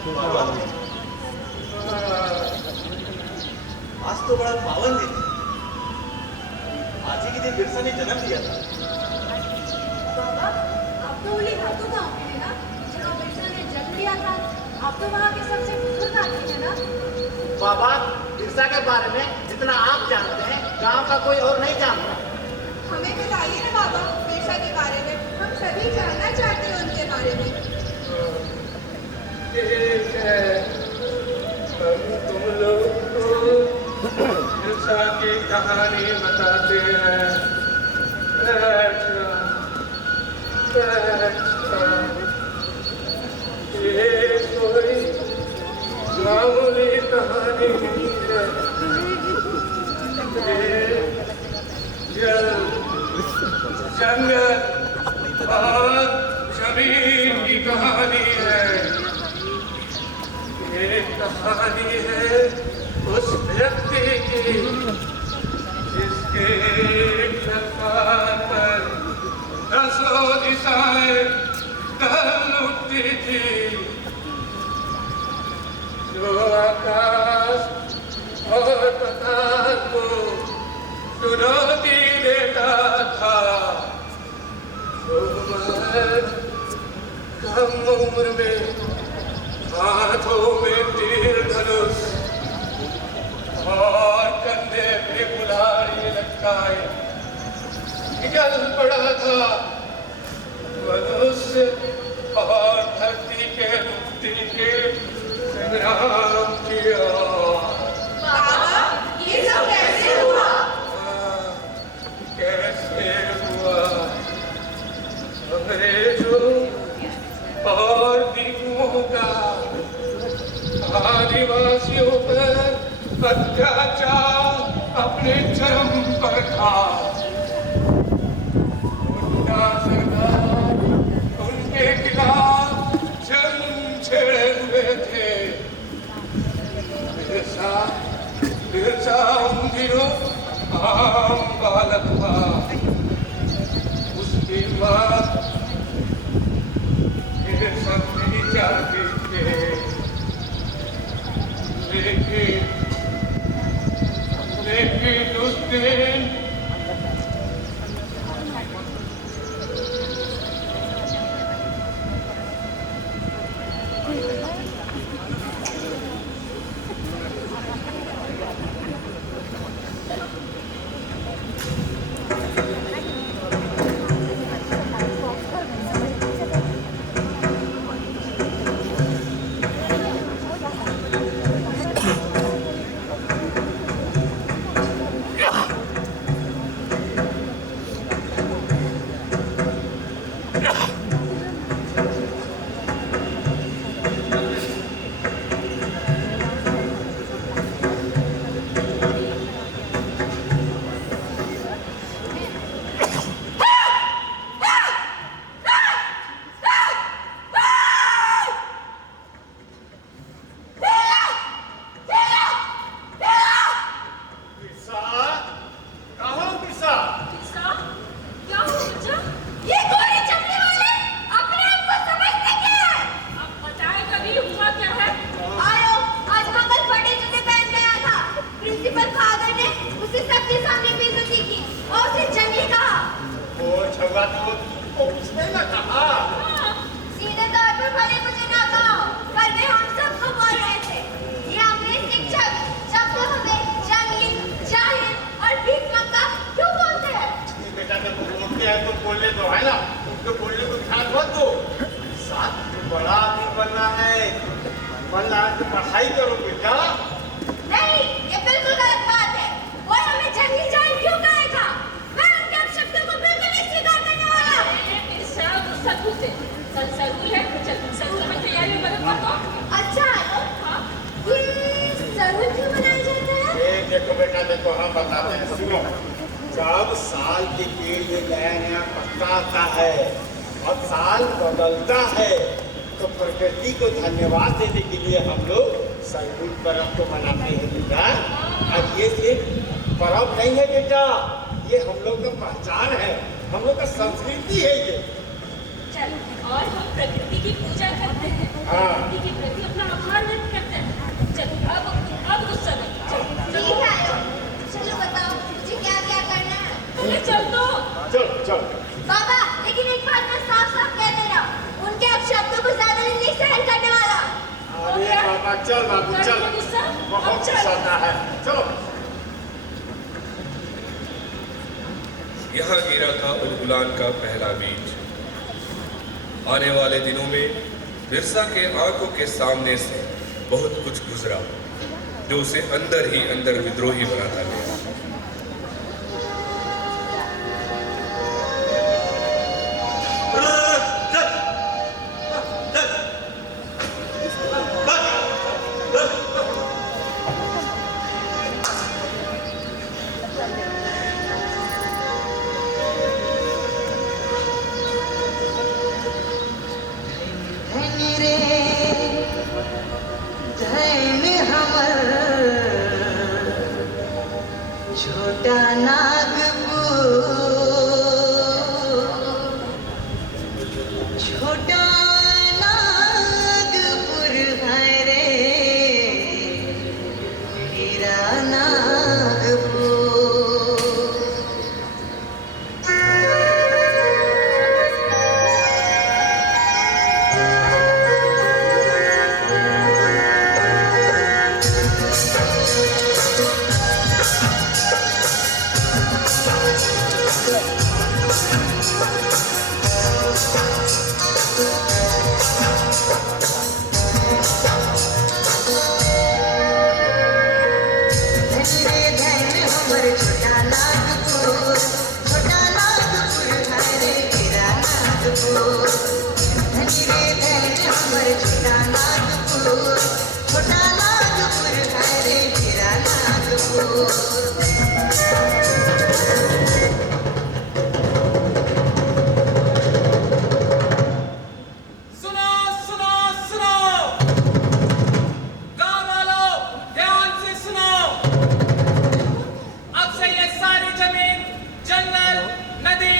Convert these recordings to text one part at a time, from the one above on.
आज तो बड़ा पावन दिन है। आज ही के दिन बिरसा ने जन्म लिया था। बाबा, आप तो उन्हीं घाटों का आते हैं ना जहाँ बिरसा ने जन्म लिया था। आप तो वहाँ के सबसे बुजुर्ग आते हैं ना। बाबा, बिरसा के बारे में जितना आप जानते हैं गांव का कोई और नहीं जानता। हमें बताइए ना बाबा बिरसा के बारे में, हम सभी जानना चाहते हैं उनके बारे में। ठीक है, हम तुम लोग को बिरसा की कहानी बताते हैं। ये कोई मामूली कहानी नहीं है। ये जंगल और जमीन की कहानी है। ये कहानी है उस व्यक्ति की जिसके कपार पर दसों दिशाएं टहल उठती थी, जो आकाश और पताल को चुनौती देता था। जो मर्द कम उम्र में हाथों में तीर धनुष और कंधे पे कुल्हाड़ी लटकाए निकल पड़ा था मनुष्य और धरती के मुक्ति के संग्राम किया। बाबा, ये सब कैसे हुआ? कैसे हुआ? अंग्रेजों और दीपुओं का आदिवासियों पर अत्याचार अपने चरम पर था। उनका सरकार उनके खिलाफ जंग छेड़े हुए थे। बिरसा उन दिनों आम बालक था। उसकी माँ सब नहीं जानते थे, लेकिन उस दिन पढ़ाई करो बेटा। नहीं, ये बिल्कुल गलत बात है। कोई हमें जंगली जान क्यों कहेगा? मैं उनके अपशब्दों को बिल्कुल नहीं स्वीकार करने वाला। सरहुल में तैयारी में मदद कर दो। अच्छा, ये सरहुल क्यों मनाया जाता है? ये देखो बेटा, देखो हम बताते हैं, सुनो। जब साल के पेड़ में नया नया पत्ता आता है और साल बदलता है तो प्रकृति को धन्यवाद देने के लिए हम लोग सरहुल पर्व को मनाते हैं बेटा। अब ये सिर्फ पर्व नहीं है बेटा, ये हम लोग का पहचान है, हम लोग का संस्कृति है ये। चलो, और हम प्रकृति की पूजा करते हैं, प्रकृति के प्रति अपना चल बाबू चल, गुस्सा? बहुत अब चल। गुस्सा आता है, चलो। यहाँ गिरा था उलगुलान का पहला बीज। आने वाले दिनों में बिरसा के आंखों के सामने से बहुत कुछ गुजरा जो उसे अंदर ही अंदर विद्रोही बनाता गया। छोटा नागपुर, छोटा नागपुर है रे हीरा नागपुर। सुनो सुनो सुनो, गांव वालों ध्यान से सुनो। अब से ये सारी जमीन, जंगल, नदी,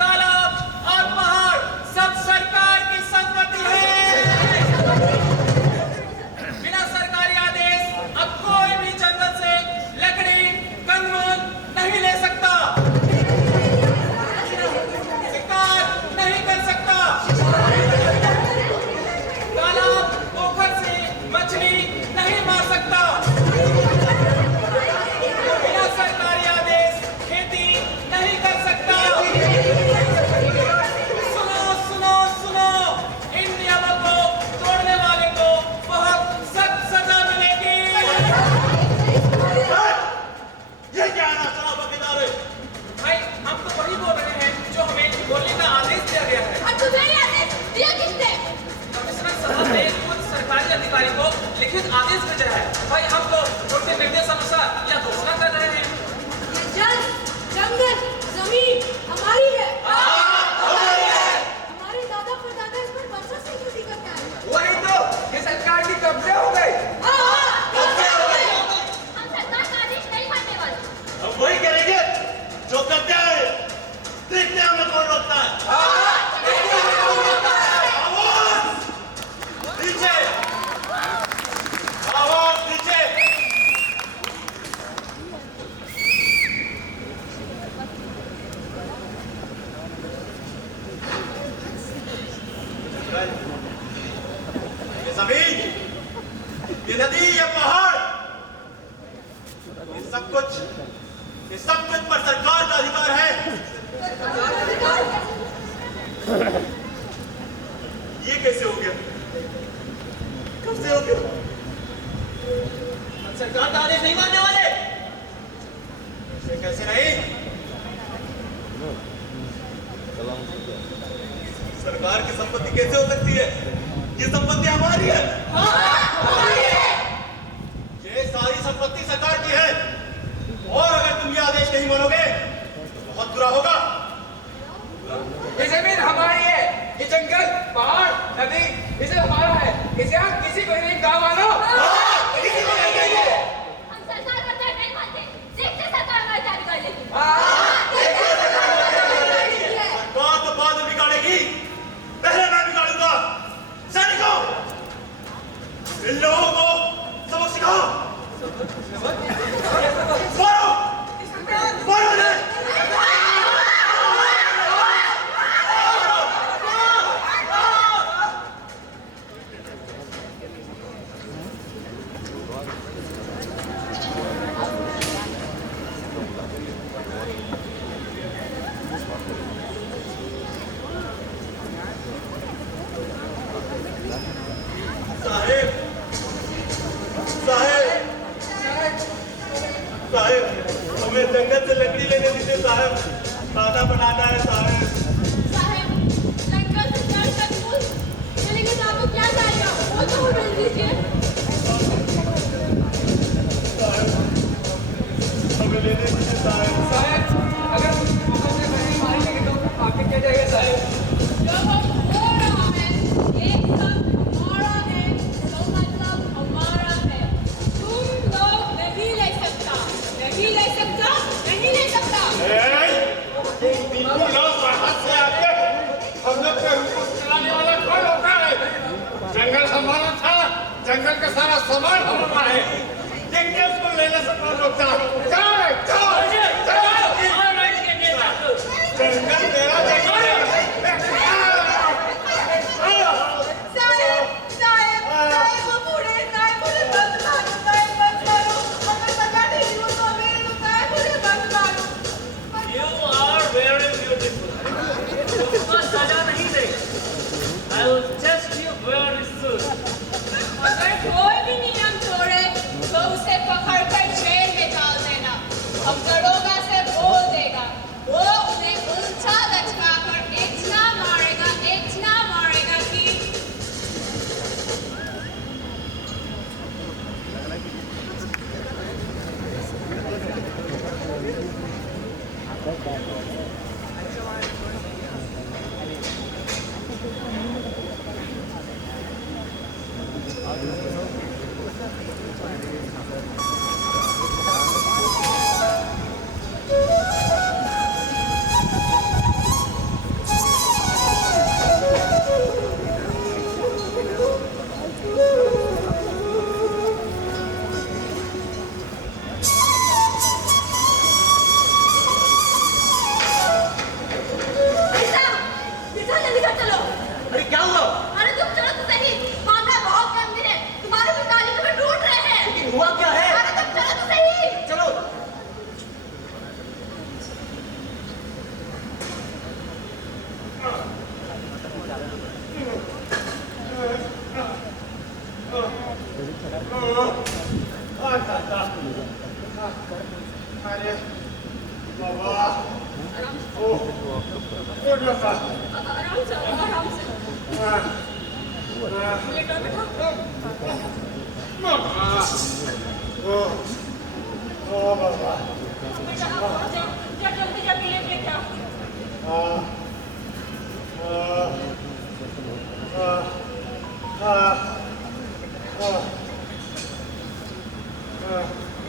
तालाब और पहाड़ सब सरकार की संपत्ति है। बिना सरकारी आदेश अब कोई भी जंगल से लकड़ी, कंदमूल नहीं ले सकता, शिकार नहीं कर सकता, तालाब पोखर से मछली नहीं मार सकता, बिना सरकारी आदेश खेती नहीं कर सकता। सुनो सुनो सुनो, इन नियमों को तोड़ने वाले को बहुत सख्त सजा मिलेगी। ये क्या नाचना बकेदार है? भाई हम तो वही बोल रहे हैं जो हमें बोलने का आदेश दिया गया है। और तुम्हें ये आदेश दिया किसने? कमिश्नर साहब ने कुछ सरकारी अधिकारी को लिखित आदेश भेजा है। भाई हम तो उनके निर्देश अनुसार यह घोषणा कर रहे हैं। ये जल, जंगल, जमीन हमारी है। हमारे दादा परदादा इस पर वर्षों से ड्यूटी करते आए हैं। वही तो, ये सरकार की कब्जे हो गई। हम सरकार का आदेश नहीं मानने वाले। हम वही करेंगे जो करते हैं, देखते हैं हमें कौन रोकता है। आवाज नीचे, आवाज नीचे। ये जमीन, ये नदी, ये पहाड़, ये सब कुछ पर सरकार का अधिकार है। ये कैसे हो गया? कब से हो गया? हम सरकार का आदेश नहीं मानने वाले। कैसे नहीं? सरकार की संपत्ति कैसे हो सकती है? ये संपत्ति हमारी है। ये सारी संपत्ति सरकार की है, और अगर तुम ये आदेश नहीं मानोगे तो बहुत बुरा होगा। ये जमीन हमारी है, ये जंगल, पहाड़, नदी, इसे हमारा है। इसे हम किसी को नहीं, गाँव वालों किसी को नहीं देंगे। हम सरकार का आदेश नहीं मानते। देखते सरकार का जारी कर लेगी। सरकार तो बाद में बिगाड़ेगी, पहले मैं बिगाड़ूंगा। सैनिकों, इन लोगों को सबक सिखाओ। मारो, मारो इन्हें। हमें जंगल से लकड़ी लेने दीजिए साहब, खाना बनाना है साहब। साहब, लंका से 4 टन फूल चलेंगे तो आपको क्या चाहिए वो तो हमें दीजिए। हमें लेने दीजिए साहब। साहब, अगर हमसे नहीं मारेंगे तो आपके क्या जाएगा साहब? जो हम बोल रहा है एक सब हमारा है तो मतलब हमारा है। तुम लोग नहीं ले सकता, नहीं ले सकता, नहीं ले सकता। तुम तीनों लोग बाहर से आके हम लोग पे हुकूम चलाने वाला कौन होता है? जंगल हमारा था, जंगल का सारा सामान हमारा है। देखिए उसको लेने से कौन रोकता है? जंगल मेरा जंगल है। साहब वो बूढ़े बंद मारो अगर सजा नहीं हो तो मेरे को बूढ़े बंद मारो। You are very beautiful. तुमको सजा नहीं देगा। I will test you very soon. अगर कोई भी नियम तोड़े तो उसे पकड़कर जेल में डाल देना। अब दरोगा से बोल देगा, वो उन्हें उल्टा लटकाकर इतना मारेगा कि जल्दी कर चलो। अरे क्या हुआ? अरे तुम चलो तो सही, मामला बहुत गंभीर है, तुम्हारे पिताजी तुम्हें ढूंढ रहे हैं। हुआ क्या है? अरे तुम चलो तो सही। चलो। अरे बाबा, आराम से लेटो बेटा। बाबा बेटा जा जल्दी जाके लेट लेके आओ।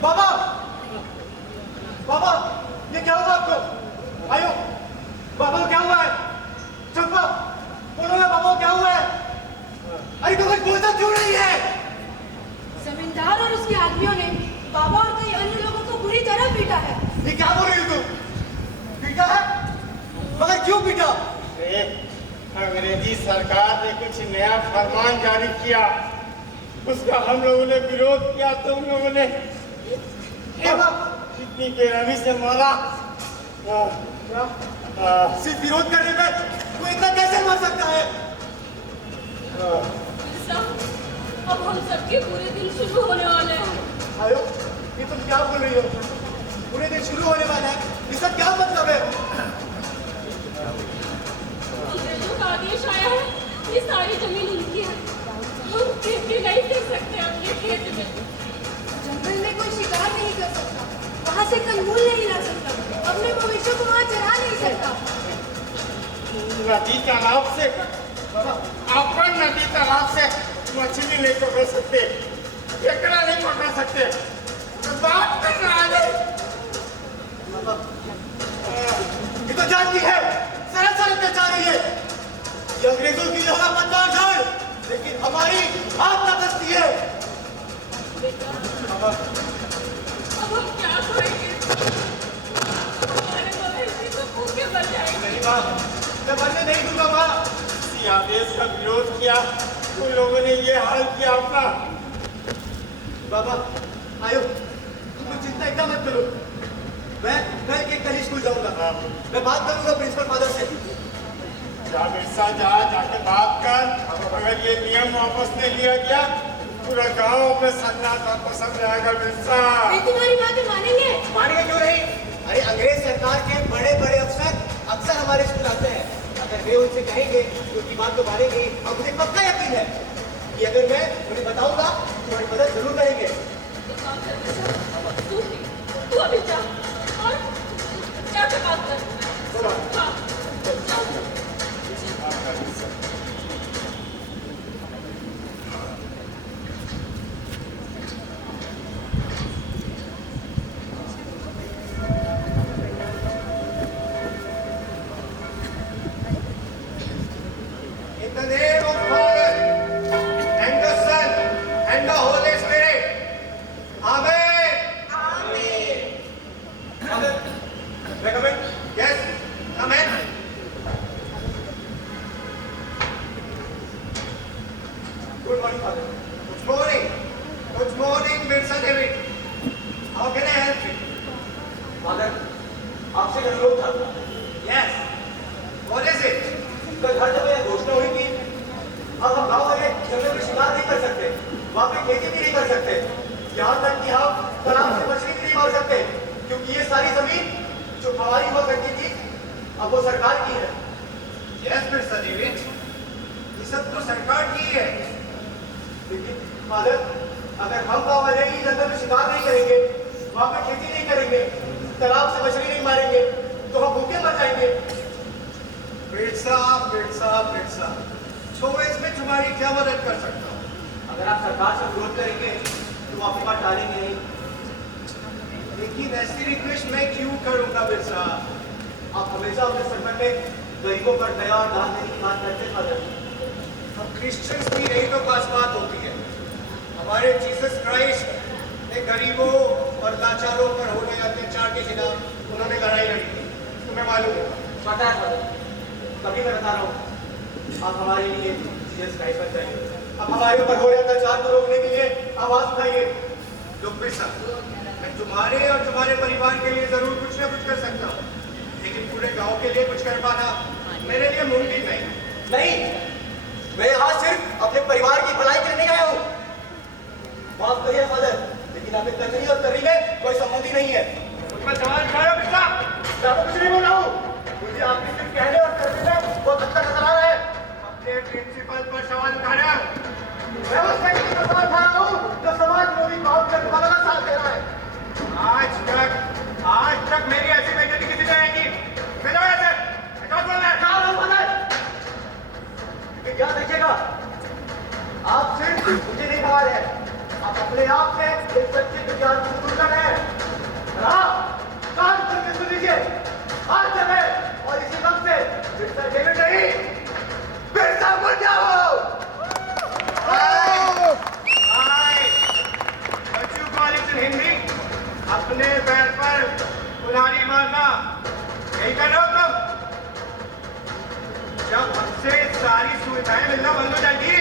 बाबा, बाबा, ये क्या हुआ आपको? आयो, बाबा को क्या हुआ है? चंपा, बोलो ना बाबा को क्या हुआ है? अरे तो कुछ बोलता क्यों नहीं है? जमींदार और उसके आदमियों ने बाबा और कई अन्य लोगों को बुरी तरह पीटा है। ये क्या बोल रही हो तुम? पीटा है? मगर क्यों पीटा? अंग्रेजी सरकार ने कुछ नया फरमान जारी किया, उसका हम लोगों ने विरोध किया, तो उन लोगों ने इतनी बेरहमी से मारा। सिर्फ विरोध करने पे कोई इतना कैसे मर सकता है? अब हम सबके पूरे दिन शुरू होने वाले हैं। आयो, ये तुम क्या बोल रही हो? पूरे दिन शुरू होने वाला है, इसका क्या मतलब है? अंग्रेजों का आदेश आया है, ये सारी जमीन उनकी है। हम खेती नहीं कर सकते अपने खेत में। जंगल में कोई शिकार नहीं कर सकता, वहाँ से कंदमूल नहीं ला सकता, अपने भविष्य को वहाँ चरा नहीं सकता। नदी तालाब से अपन नदी तालाब से मछली नहीं पकड़ सकते, केकड़ा नहीं पकड़ सकते, तो बात कर रहा है। ये तो जानती है, सरासर अत्याचार है ये। ये अंग्रेजों की जो है मतदार झाड़, लेकिन हमारी आत्मा बस्ती है। अब हम क्या करेंगे? हमारे भविष्य को भूखे मर जाएंगे। नहीं माँ, मैं बनने नहीं दूंगा माँ। इसी आदेश का विरोध किया, उन लोगों ने ये हाल किया अपना। बाबा, आयो, तुम कुछ चिंता एकदम मत करो। मैं कल ही स्कूल जाऊंगा। मैं बात करूंगा प्रिंसिपल फादर से। जा बिरसा, जा जाके बात कर। अगर ये नियम वापस नहीं लिया गया तो पूरा गांव अपने सन्नाटा पसंद रहेगा बिरसा। वे तुम्हारी बातें मानेंगे? मानेंगे क्यों नहीं? अरे अंग्रेज सरकार के बड़े बड़े अफसर अक्सर हमारे स्कूल आते हैं। अगर वे उनसे कहेंगे तो उनकी बात को मानेंगे और मुझे पक्का यकीन है कि अगर मैं उन्हें बताऊंगा तो हमारी मदद जरूर करेंगे। एक काम कर बेटा, तू अभी जा और जाके बात कर। हाँ, जाओ। In the name of Father and the Son and the Holy Spirit. Amen. Father, may I come in? Yes, come in. Good morning, Father. Good morning. Good morning, Birsa Devi. How can I help you? Father, आपसे एक अनुरोध था। Yes. What is it? कल हर जगह यह घोषणा हुई थी अब हम गाँव वाले जंगल में शिकार नहीं कर सकते, वहाँ पे खेती भी नहीं कर सकते, यहाँ तक कि हम तालाब से मछली भी नहीं मार सकते, क्योंकि ये सारी जमीन जो हमारी हुआ करती थी अब वो सरकार की है। Yes, Birsa Devi. ये सब तो सरकार की है। लेकिन फादर, अगर हम गाँव वाले ही जंगल में शिकार नहीं करेंगे, वहाँ पे खेती नहीं करेंगे, तालाब से मछली नहीं मारेंगे, तो हम भूखे मर जाएंगे। बिरसा, तो मैं इसमें तुम्हारी क्या मदद कर सकता हूँ? अगर आप सरकार से विरोध करेंगे तो आपकी बात टालेंगे नहीं। लेकिन ऐसी रिक्वेस्ट मैं क्यों करूँगा बिरसा? आप हमेशा अपने संगठन में गरीबों पर दया और दान देने की बात करते फादर। हम क्रिश्चियंस की यही तो खास बात होती है। हमारे जीसस क्राइस्ट ने गरीबों और लाचारों पर होने अत्याचार के खिलाफ उन्होंने लड़ाई लड़ी थी, तुम्हें मालूम है? पता है फादर, तभी मैं बता रहा हूँ आप हमारे लिए जीसस क्राइस्ट पर चाहिए। अब हमारे ऊपर हो रहे अत्याचार को रोकने के लिए आवाज उठाइए। लोग बिरसा, मैं तुम्हारे और तुम्हारे परिवार के लिए जरूर कुछ ना कुछ कर सकता हूँ, लेकिन पूरे गांव के लिए कुछ कर पाना मेरे लिए मुमकिन नहीं। नहीं, मैं यहाँ सिर्फ अपने परिवार की भलाई करने आया हूँ। माफ करिए फादर, लेकिन आपके कचरी और तरी में कोई संबंध ही नहीं है। मैं सवाल उठाया बिरसा? ज्यादा कुछ नहीं बोल रहा हूँ, मुझे आपके सिर्फ कहने और करने में बहुत अच्छा नजर आ रहा है। अपने प्रिंसिपल पर सवाल उठा रहा है। मैं उस व्यक्ति का सवाल उठा रहा हूँ जो समाज विरोधी काम करने वाला का साथ दे रहा है। आज तक मेरी ऐसी बेइज्जती किसी ने नहीं की। मैं जाऊँ यहाँ से? मैं कहाँ बोल रहा है? क्या बोल रहा है? लेकिन याद रखिएगा, आप सिर्फ मुझे नहीं कहा रहे हैं, आप अपने आप से एक सच्चे विज्ञान से दूर कर रहे हैं। हाँ, कान खोल के सुन लीजिए, आज जब है और इसी वक्त से बिरसा डेविड नहीं, बिरसा मुर्गा हो। हिंदी अपने पैर पर कुल्हाड़ी मारना यही कर रहे हो तुम? जब हमसे सारी सुविधाएं मिलना बंद हो जाएगी,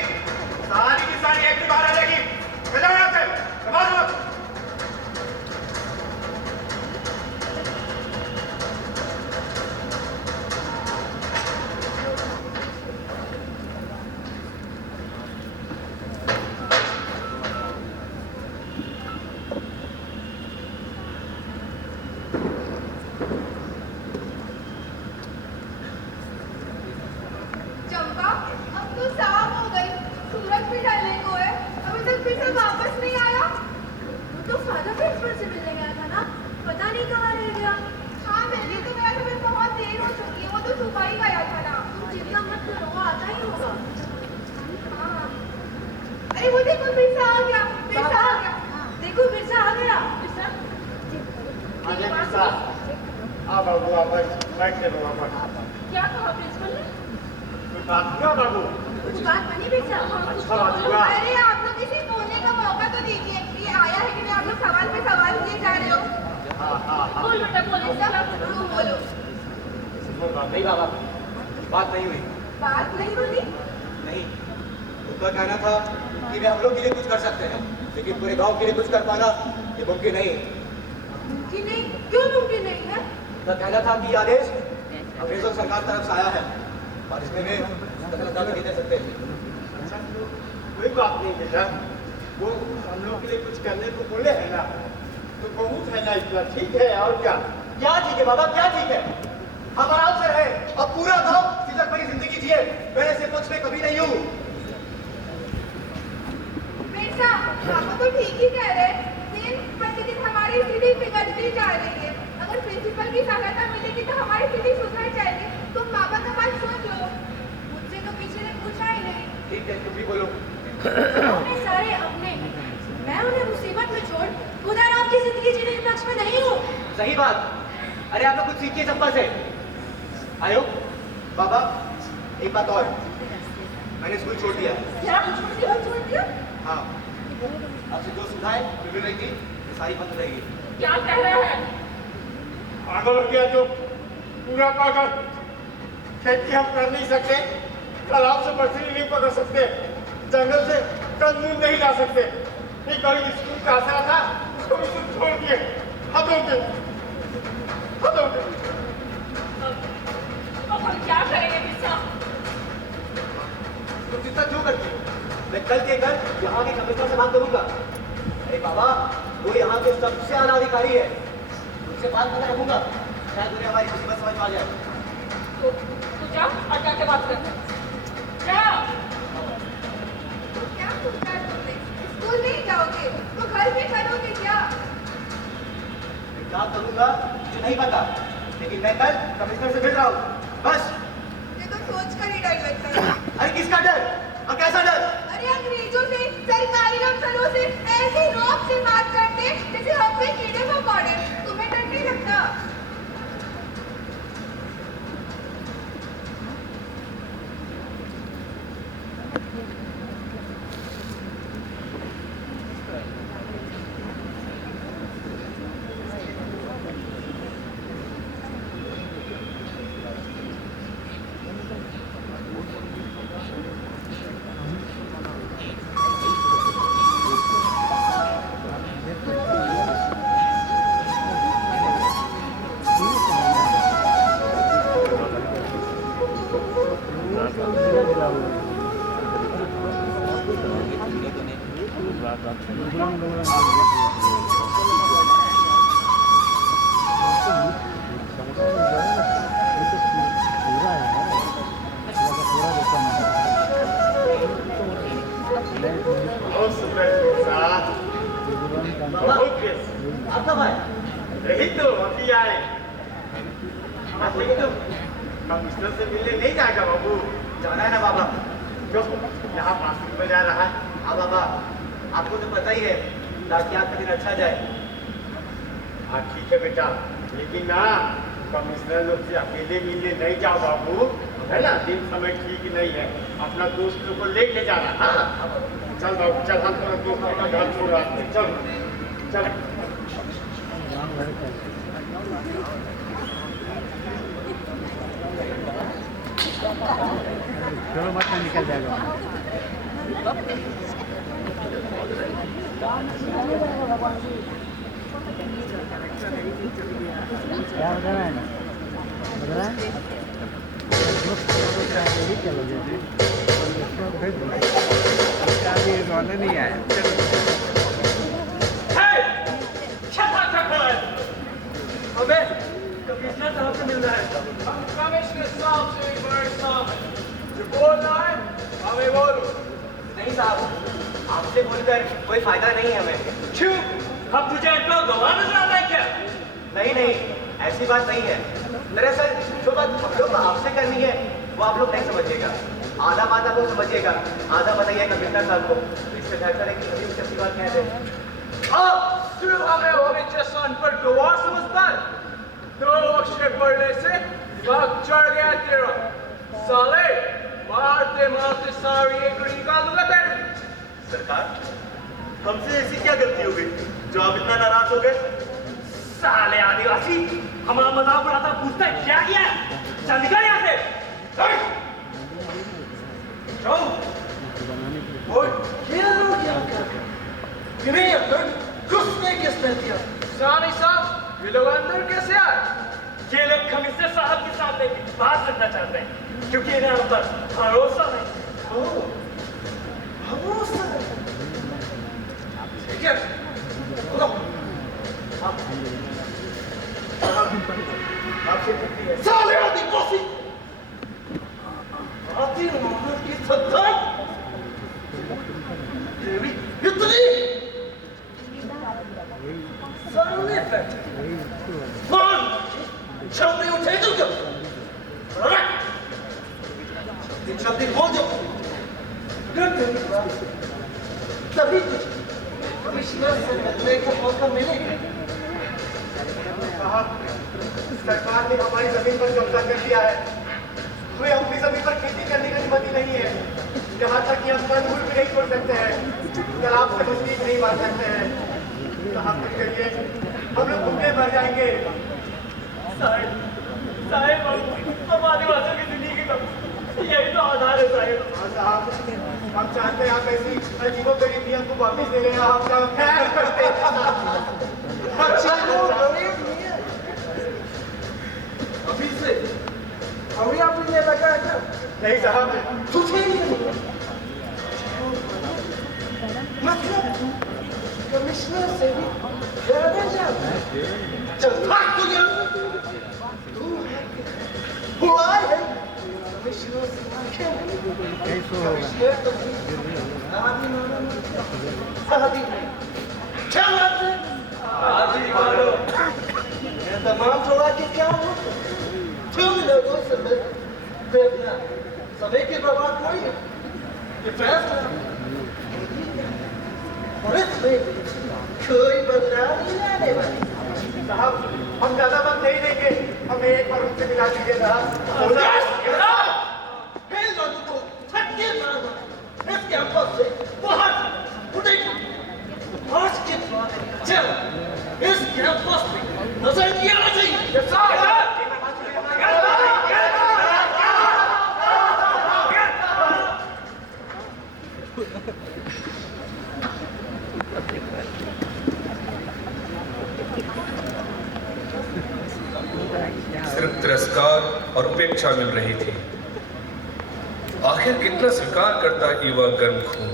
सारी की सारी एक भी बाहर आ जाएगी। चलो यहाँ से, समाज लो। चंपा, अब तो शाम हो गई, सूरज भी ढलने को है, अभी तक फिर से वापस नहीं आया। वो तो फादर प्रिंसिपल से मिलने गया था ना, पता नहीं कहाँ रह गया। हाँ, मिलने तो गया था, फिर बहुत देर हो चुकी है, वो तो सुबह ही गया था ना। तुम चिंता मत करो, वो आता ही होगा। हाँ, अरे वो देखो बिरसा आ गया, बिरसा आ गया। देखो बिरसा आ गया। बिरसा हाँ बाबू, वापस बैठने दो वापस। क्या कहा प्रिंसिपल ने? कोई बात नहीं बाबू? कुछ बात बनी बिरसा? अच्छा बात हुआ। अरे आप लोग इसे बोलने का मौका तो दीजिए। ये आया है कि नहीं, आप लोग सवाल पे सवाल किए जा रहे हो। बोल बेटा, बोल बिरसा, तुम बोलो। नहीं बाबा, बात नहीं हुई। बात नहीं बोली? नहीं, उनका कहना था कि वे हम लोग के लिए कुछ कर सकते हैं, लेकिन पूरे गांव के लिए कुछ कर पाना ये मुमकिन नहीं है। मुमकिन नहीं? क्यों मुमकिन नहीं है? उनका कहना था कि आदेश अंग्रेजों सरकार तरफ से आया है और इसमें वे दखल अंदाजी नहीं दे सकते। कोई बात नहीं बेटा, वो हम लोग के लिए कुछ करने को बोले है ना, तो बहुत है ना, इतना ठीक है। और क्या क्या ठीक है बाबा, क्या ठीक है? हम आराम से रहे और पूरा गांव सिजक भरी जिंदगी जिए। मैं ऐसे पक्ष में कभी नहीं हूँ। बेटा, पापा तो ठीक ही कह रहे हैं। दिन प्रतिदिन हमारी स्थिति बिगड़ती जा रही है। अगर प्रिंसिपल की सहायता मिलेगी तो हमारी स्थिति सुधर जाएगी। तुम पापा का बात सोच लो। मुझसे तो किसी ने पूछा ही नहीं। ठीक है, तुम भी बोलो। उन्हें सारे अपने, मैं उन्हें मुसीबत में छोड़ खुदा राम की जिंदगी जीने के पक्ष में नहीं हूँ। सही बात। अरे आप लोग कुछ सीखिए चंपा से। आयो बाबा, एक बात और, मैंने स्कूल छोड़ दिया। क्या छोड़ दिया? हाँ, आपसे जो सुविधाएं मिल रही थी सारी बंद रहेगी। क्या कह रहे हैं? पागल हो गया जो पूरा पागल। खेती हम कर नहीं सकते, तालाब से मछली नहीं पकड़ सकते, जंगल से कंदमूल नहीं ला सकते। एक बार स्कूल का आसरा था, उसको स्कूल छोड़ दिए। हद हो गए। अब हम क्या करेंगे बिस्सा? तुम चिंता क्यों करती हो? मैं कल के कल यहाँ के कमिश्नर से बात करूंगा। अरे बाबा, वो यहाँ के सबसे आला अधिकारी है, उनसे बात करके रखूंगा। शायद उन्हें हमारी मुसीबत समझ में आ जाए। तो जा और जाके बात कर। क्या पूछा तुमने? स्कूल नहीं जाओगे तो घर में करोगे क्या? मैं क्या करूंगा मुझे नहीं पता, लेकिन मैं कल कमिश्नर से मिल रहा हूँ। बस। मुझे तो सोच कर ही डर लगता है। अरे किसका डर और कैसा डर? अरे अंग्रेजों से, सरकारी अफसरों से ऐसी रौब से बात करते जैसे हम कोई कीड़े मकोड़े। तुम्हें डर नहीं लगता? आप कब आए? यही तो अभी आए। लेकिन तुम कमिश्नर से मिलने नहीं जाएगा बाबू? जाना है ना बाबा। क्यों? यहाँ पास में जा रहा है। हाँ बाबा, आपको तो पता ही है, ताकि आपका दिन अच्छा जाए। हाँ ठीक है बेटा, लेकिन ना कमिश्नर लोग से अकेले मिलने नहीं जाओ बाबू, है ना? दिन समय ठीक नहीं है, अपना दोस्त लोग को लेके जाना। हाँ चल बाबू चल, हम थोड़ा दोस्तों का घर छोड़ रहे हैं। चल चल। चलो मत निकल जाएगा। क्या बता रहा है ना? बता रहा है? नहीं आया। अबे कमिश्नर साहब से मिल रहा है। कमिश्नर साहब से एक बार साहब जो बोल रहा है हमें बोलो। नहीं साहब, आपसे बोलकर कोई फायदा नहीं है हमें। क्यों? अब तुझे इतना गवाह नजर आता है क्या? नहीं नहीं, ऐसी बात नहीं है। दरअसल जो बात हम लोग को आपसे करनी है वो आप लोग नहीं समझिएगा। आधा बात आप लोग समझिएगा, आधा बताइए कमिश्नर साहब को। इससे बेहतर है कि सभी उसे अपनी बात कह दें। तू हमें होने सन पर गवाह समझता है? 2 अक्षर पढ़ने से दिमाग चढ़ गया तेरा। साले मारते मारते सारी एक निकाल दूंगा तेरे। सरकार, हमसे ऐसी क्या गलती हो गई जो आप इतना नाराज हो गए? साले आदिवासी हमारा मजाक उड़ाता पूछता है क्या किया? चल निकल यहाँ से। सानी साहब, ये लोग अंदर कैसे आए? ये लोग कमिश्नर साहब के साथ बात करना चाहते हैं, क्योंकि इन्हें हम पर भरोसा नहीं। भरोसा? क्या बोलो आपसे छुट्टी है। साले आदि कॉफी आदि मोहम्मद की सत्ताई तेरी इतनी सामने पे कौन छापे उठे तो क्यों छापे हो जाओ तभी कुछ कमिश्नर से मिलने का मौका मिलेगा साहब, सरकार ने हमारी जमीन पर कब्जा कर लिया है। हमें अपनी जमीन पर खेती करने की अनुमति नहीं है। यहाँ तक कि हम कानून भी नहीं छोड़ सकते हैं, तालाब से मछली नहीं मार सकते हैं। साहब कुछ करिए, हम लोग भूखे मर जाएंगे। साहेब हमारे वालों की जिंदगी का यही तो आधार है साहेब। हाँ साहब, हम चाहते हैं आप ऐसी अजीबोगरीब नियम को वापस ले लें। आपका खैर करते हैं। अभी से अभी आपने ये लगा है नहीं साहब, तुझे मतलब कमिश्नर से भी ज्यादा जाता है। चल भाग तू यहाँ तू हुआ है कमिश्नर से कमिश्नर तो आदि क्या बात है आदि मारो ये तमाम छोड़ा के क्या हो तुम लोगों से बेवना समय की बर्बाद कोई है ये फैसला और इसमें कोई बदलाव नहीं आने वाली साहब हम ज्यादा वक्त नहीं देंगे, हमें एक बार उनसे मिला दीजिए साहब। इन लोगों को छक्के मारना इस कैंपस से बाहर उठेगा आज के बाद चल इस कैंपस में नजर नहीं आना चाहिए सिर्फ तिरस्कार और उपेक्षा मिल रही थी। आखिर कितना स्वीकार करता युवा गर्म खून।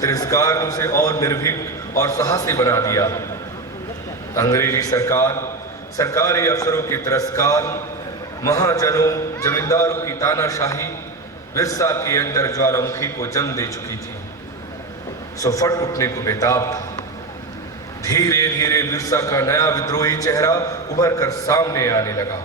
तिरस्कार ने उसे और निर्भीक और साहसी बना दिया। अंग्रेजी सरकार, सरकारी अफसरों के तिरस्कार, महाजनों, जमींदारों की तानाशाही बिरसा के अंदर ज्वालामुखी को जन्म दे चुकी थी। सो फट उठने को बेताब था। धीरे धीरे बिरसा का नया विद्रोही चेहरा उभर कर सामने आने लगा।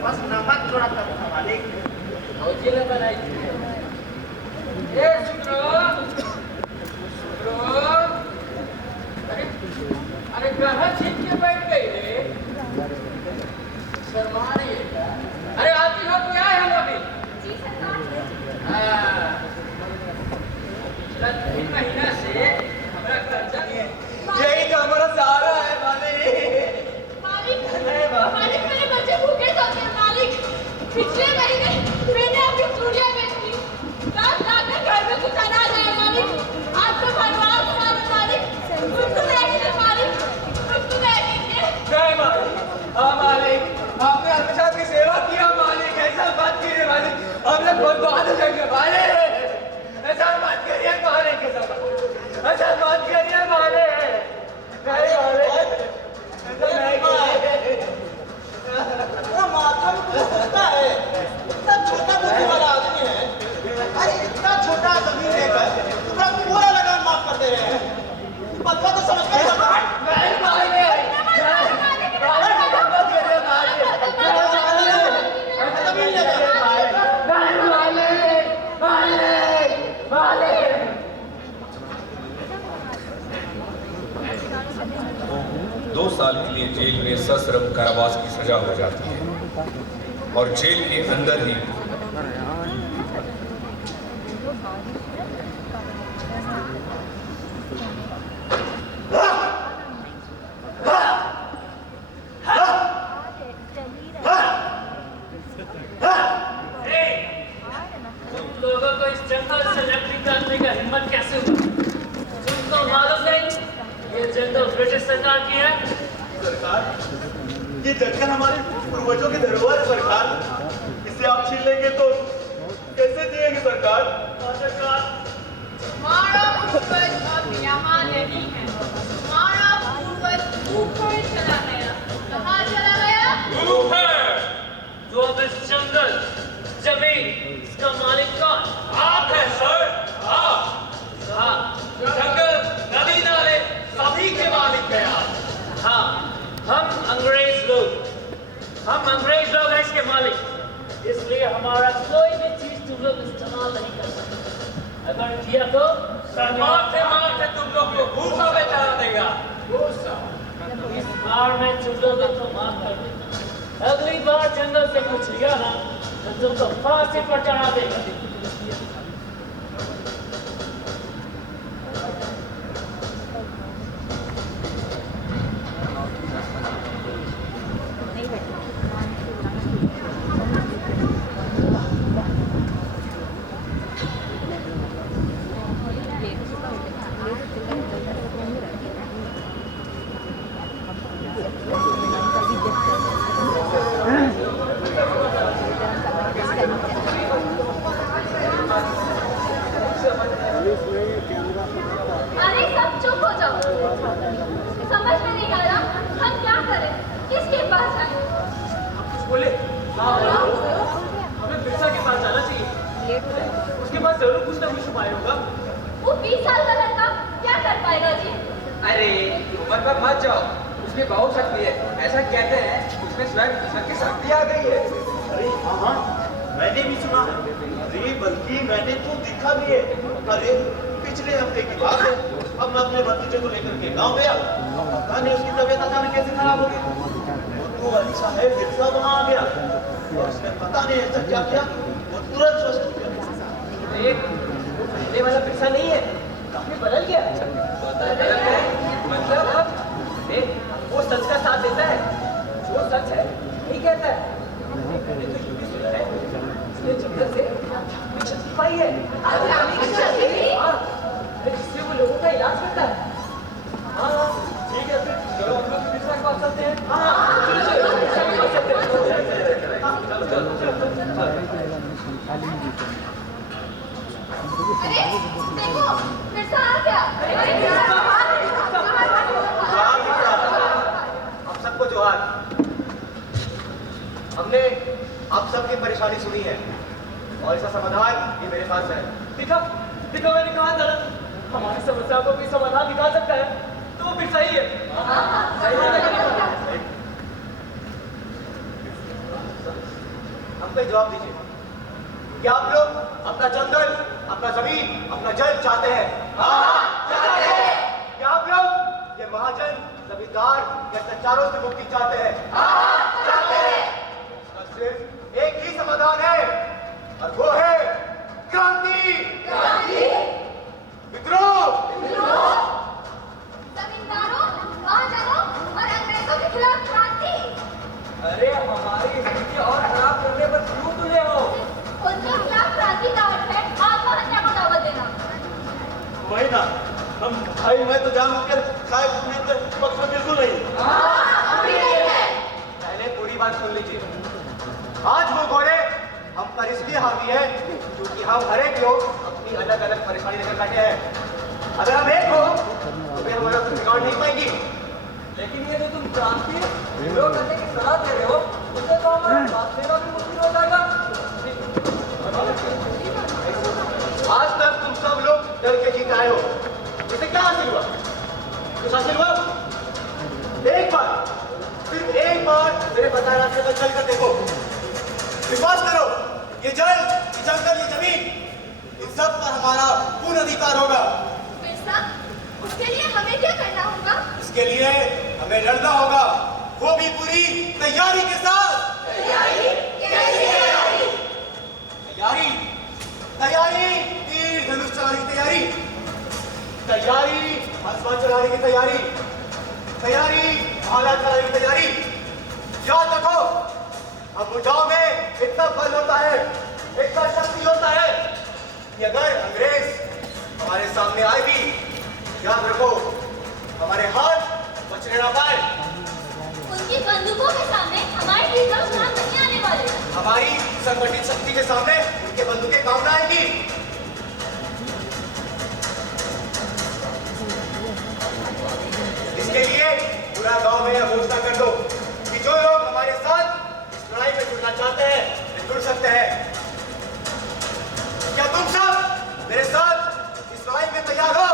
बस नमक थोड़ा कम था मालिक। अरे कहाँ छीन के बैठ गई रे शर्मा रही है क्या? अरे आती हो क्या है हम अभी जी सरकार। तीन महीना से हमारा खर्चा नहीं है यही तो हमारा सहारा है मालिक। मालिक मालिक मेरे बच्चे भूखे सोते हैं मालिक। पिछले महीने मैंने अपनी चूड़ियां बेच दी। रात रात में घर में कुछ अनाज आया मालिक। आज तो भगवान तुम्हारे मालिक। कुछ तो देखिए मालिक, कुछ तो देखिए। जय मालिक हाँ मालिक आपने हमेशा की सेवा किया मालिक ऐसा बात कीजिए मालिक हम लोग बहुत बहादुर देंगे मालिक ऐसा बात करिए मालिक ऐसा बात करिए मालिक नहीं मालिक ऐसा नहीं वो माथा में कुछ होता है इतना छोटा बुद्धि वाला आदमी है अरे इतना छोटा जमीन लेकर पूरा लगान माफ कर दे रहे हैं पत्थर तो समझ में आता है नहीं मालिक दो साल के लिए जेल में सश्रम कारावास की सजा हो जाती है और जेल के अंदर ही का हिम्मत कैसे हुआ? तुमको मालूम नहीं ये जंगल ब्रिटिश सरकार की है? सरकार, ये जंगल हमारे पूर्वजों की धरोहर है सरकार। इसे आप छीन लेंगे तो कैसे जिएंगे सरकार? सरकार, तुम्हारा पूर्वज अब यहाँ नहीं है। तुम्हारा पूर्वज ऊपर चला गया। कहाँ चला गया? ऊपर। तो अब इस जंगल, जमीन, इसका मालिक कौन? आप है सर, आप। हाँ, जंगल, नदी नाले सभी के मालिक हैं आप। हाँ, हम अंग्रेज लोग हैं इसके मालिक। इसलिए हमारा कोई भी चीज तुम लोग इस्तेमाल नहीं कर सकते। अगर किया तो मारते तुम लोग को भूसा में चढ़ा देगा। भूसा। इस बार मैं तुम लोगों को माफ कर देता। अगली बार जंगल से कुछ लिया ना तो तुमको फांसी पर चढ़ा देगा। अरे सब चुप हो जाओ। समझ में नहीं आ रहा हम क्या करें, किसके पास जाएं? बोले हमें बिरसा के पास जाना चाहिए। उसके पास जरूर कुछ ना कुछ उपाय होगा। वो 20 साल का लड़का क्या कर पाएगा जी? अरे उम्र पर मत जाओ, उसमें बहुत शक्ति है। ऐसा कहते हैं उसमें स्वयं ईश्वर की शक्ति आ गई है। अरे हाँ, मैंने भी सुना है। अरे बल्कि मैंने तो देखा भी है। अरे पिछले हफ्ते की बात है, अब मैं अपने भतीजे को लेकर के गाँव गया। पता नहीं उसकी तबीयत अचानक कैसे खराब हो गई। वो अच्छा है बिरसा वहाँ आ गया और उसने पता नहीं ऐसा क्या किया, वो तुरंत स्वस्थ हो गया। वो पहले वाला बिरसा नहीं है, काफी बदल गया। मतलब वो सच का साथ देता है, जो सच है यही कहता है। मैंने तो ये भी सुना है उसने जंगल से अपनी शक्ति पाई है। हाँ, जिससे वो लोगों का इलाज करता है। हाँ ठीक है, फिर चलो हम लोग बिरसा के पास चलते हैं। अरे देखो बिरसा आ गया। आप सबको जोहार। हमने आप सबकी परेशानी सुनी है और इसका समाधान ये मेरे पास है। देखा मैंने कहा था ना, हमारी समस्या को भी समाधान निकाल सकता है तो वो बिरसा ही है। हमको जवाब दीजिए, क्या आप लोग अपना जंगल, अपना जमीन, अपना जल चाहते हैं? चाहते हैं। क्या आप लोग ये महाजन, जमींदार या संचारों से मुक्ति चाहते हैं? चाहते हैं। इसका सिर्फ एक ही समाधान है और वो है क्रांति। विद्रोह। जमींदारों, महाजनों और अंग्रेजों के खिलाफ क्रांति। अरे हमारी स्थिति और खराब करने पर क्यों तुले हो? उनके खिलाफ क्रांति का अर्थ है आत्महत्या को दावत देना। वही ना, हम भाई मैं तो जान कर खाए पीने के पक्ष में बिल्कुल नहीं। पहले पूरी बात सुन लीजिए। आज वो घोड़े हम पर इसलिए हावी है क्योंकि हम हर एक लोग अपनी अलग अलग परेशानी लेकर बैठे हैं। अगर हम एक हो तो फिर हमारा कुछ बिगाड़ नहीं पाएंगी। लेकिन ये जो तुम क्रांति विरोध करने की सलाह दे रहे हो, उससे तो हमारा बात देना भी मुश्किल हो जाएगा। आज तक तुम सब लोग डर के जीत आए हो, इसे क्या हासिल हुआ? कुछ हासिल हुआ? एक बार, सिर्फ एक बार मेरे बताए रास्ते पर चल कर देखो। विश्वास करो, ये जल, ये जंगल, ये जमीन, इन सब पर हमारा पूर्ण अधिकार होगा। बिरसा, उसके लिए हमें क्या करना होगा? इसके लिए हमें लड़ना होगा, वो भी पूरी तैयारी के साथ। तैयारी? कैसी तैयारी? तैयारी, तैयारी, तीर धनुष चलाने की तैयारी, तैयारी आसमान चलाने की तैयारी, तैयारी भाला चलाने की तैयारी। याद रखो, हम भुजाओं में इतना बल होता है, इतना शक्ति होता है कि अगर अंग्रेज हमारे सामने आएगी, याद रखो हमारे हाथ बचने ना पाए। उनकी बंदूकों के सामने हमारे तीर काम नहीं आने वाले। हमारी संगठित शक्ति के सामने उनके बंदूकें काम न आएंगी। इसके लिए पूरा गांव में यह घोषणा कर दो कि जो लोग हमारे साथ इस लड़ाई में जुड़ना चाहते हैं वे जुड़ सकते हैं। क्या तुम सब मेरे साथ इस लड़ाई में तैयार हो?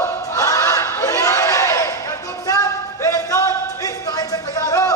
क्या तुम सब मेरे साथ इस लड़ाई में तैयार हो?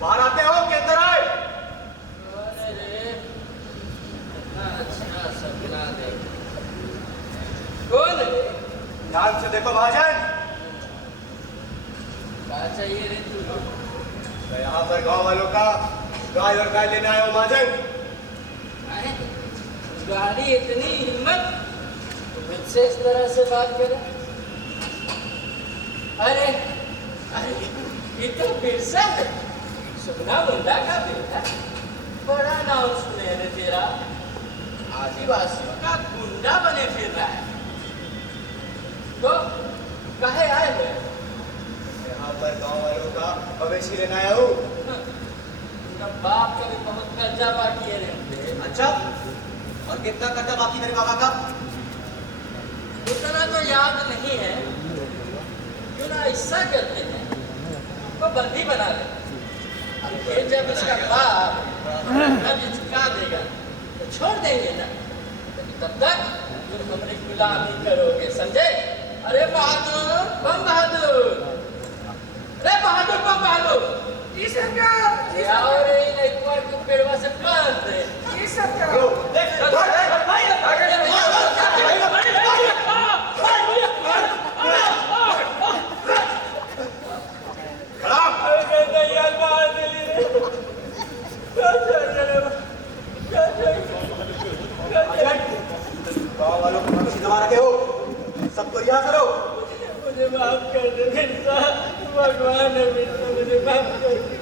बाहर आते हो कि अंदर आए? कौन है? ध्यान से देखो महाजन। क्या चाहिए रे तू लोग? मैं यहाँ पर गांव वालों का गाय और गाय लेने आया हूँ महाजन। गाड़ी इतनी हिम्मत मुझसे इस तरह से बात करे? अरे अरे ये तो बिरसा है, सुना मुंडा का बेटा। बड़ा नाम सुने रे तेरा, आदिवासियों का गुंडा बने फिर रहा है। तो काहे आए हुए? यहाँ पर गांव वालों का मवेशी लेने आया हूँ। तेरा बाप का भी बहुत कर्जा बाकी है रे। अच्छा, और कितना कर्जा बाकी मेरे बाबा का? उतना तो याद नहीं है। क्यों ना ऐसा करते हैं, वो बंदी बना ले। फिर जब उसका बाप कर्ज चुका देगा तो छोड़ देंगे ना। तब तक तुम हमारी गुलामी करोगे, समझे? अरे बहादुर बम बहादुर, अरे बहादुर बम बहादुर, जी सरकार। आओ रे एक बार को पेड़वा से बांध दे। जी सरकार। गांव वालों को मवेशी दबा रखे हो, सबको रिहा करो। मुझे माफ कर दे बिरसा, भगवान है बिरसा, मुझे माफ कर दे।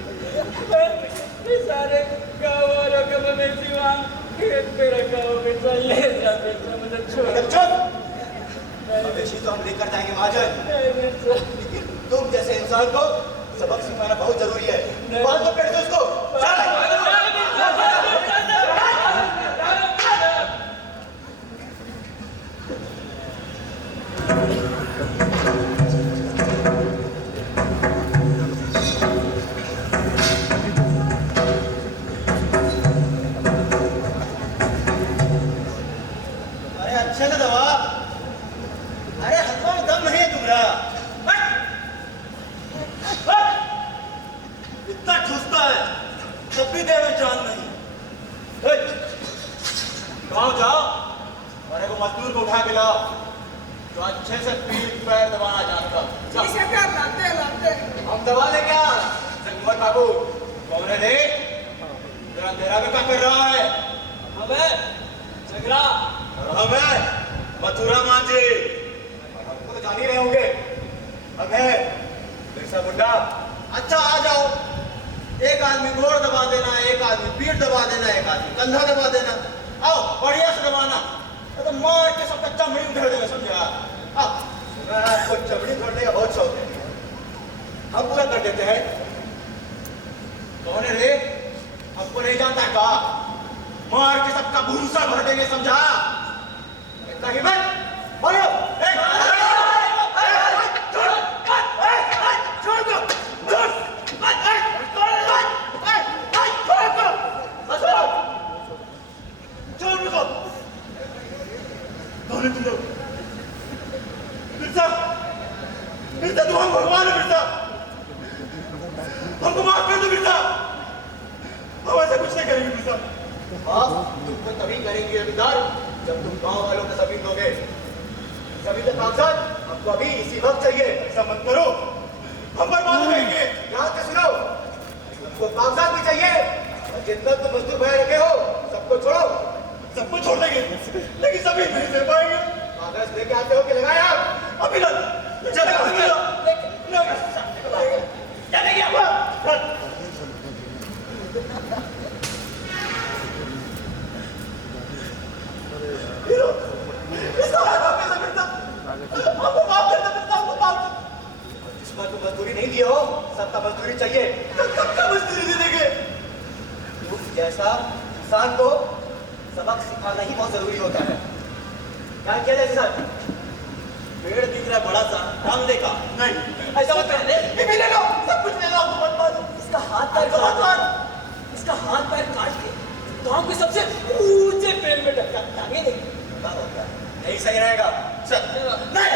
मैं सारे गाँव वालों का मवेशी वहाँ खेत पे रखा हो बिरसा, ले जा बिरसा, मुझे छोड़। चुप! मवेशी तो हम लेकर जाएंगे महाजन, लेकिन तुम जैसे इंसान को सबक सिखाना बहुत जरूरी है। बाल तो पेड़ दो उसको। अरे अच्छे से दबा। अरे हथों में दम नहीं है तुम्हारा। इतना ठूसता है तब भी देह में जान नहीं। गाँव जाओ और एक मजदूर को उठा के लाओ जो अच्छे से पीठ पैर दबाना जानता। जी सरकार, लाते। हम दबा ले क्या? जगमोहन बाबू कौन है रे? तेरा अंधेरा में क्या कर रहा है? हमें झगड़ा, हमें मथुरा मांझी, हमको तो जान ही रहे होंगे। हम है बिरसा मुंडा। अच्छा आ जाओ, एक आदमी गोड़ दबा देना, एक आदमी पीठ दबा देना, एक आदमी कंधा दबा देना। आओ बढ़िया से दबाना, तो मार के सबका चमड़ी उधेड़ देगा, समझा? आपको चमड़ी उधेड़ने का बहुत शौक है, हम पूरा कर देते हैं। कौन है रे? हमको नहीं जानता का? मार के सबका भूसा भर देंगे, समझा? इतना हिम्मत? बोलो! तुम लोग बिरसा, बिरसा तुम भगवान हो बिरसा, हमको माफ कर दो बिरसा, हम साहब। आप तुमको तभी करेंगे जमींदार जब तुम गांव वालों को जमीन दोगे। जमीन का कागजात हमको अभी इसी वक्त चाहिए। ऐसा मत करो, हम बर्बाद हो जाएंगे। ध्यान से सुनो, हमको कागजात भी चाहिए और जितना तुम मजदूर भाई रखे हो सबको छोड़ो। सबको छोड़ देंगे लेकिन जमीन नहीं दे पाएंगे। कागज लेके आते हो कि लगाए आप? अभी ना चलेगा जिसका तुम मजदूरी नहीं दिए हो सबका मजदूरी चाहिए। सबका मजदूरी दे देंगे। जैसा इंसान को सबक सिखाना ही बहुत जरूरी होता है। क्या किया जाए सर? पेड़ दिख रहा है बड़ा सा, काम लेगा नहीं ऐसा मत कहने। ले लो, सब कुछ ले लो, मत मारो। इसका हाथ पैर काट के गांव के सबसे ऊंचे पेड़ में टांगे देंगे। यही सही रहेगा। चल नहीं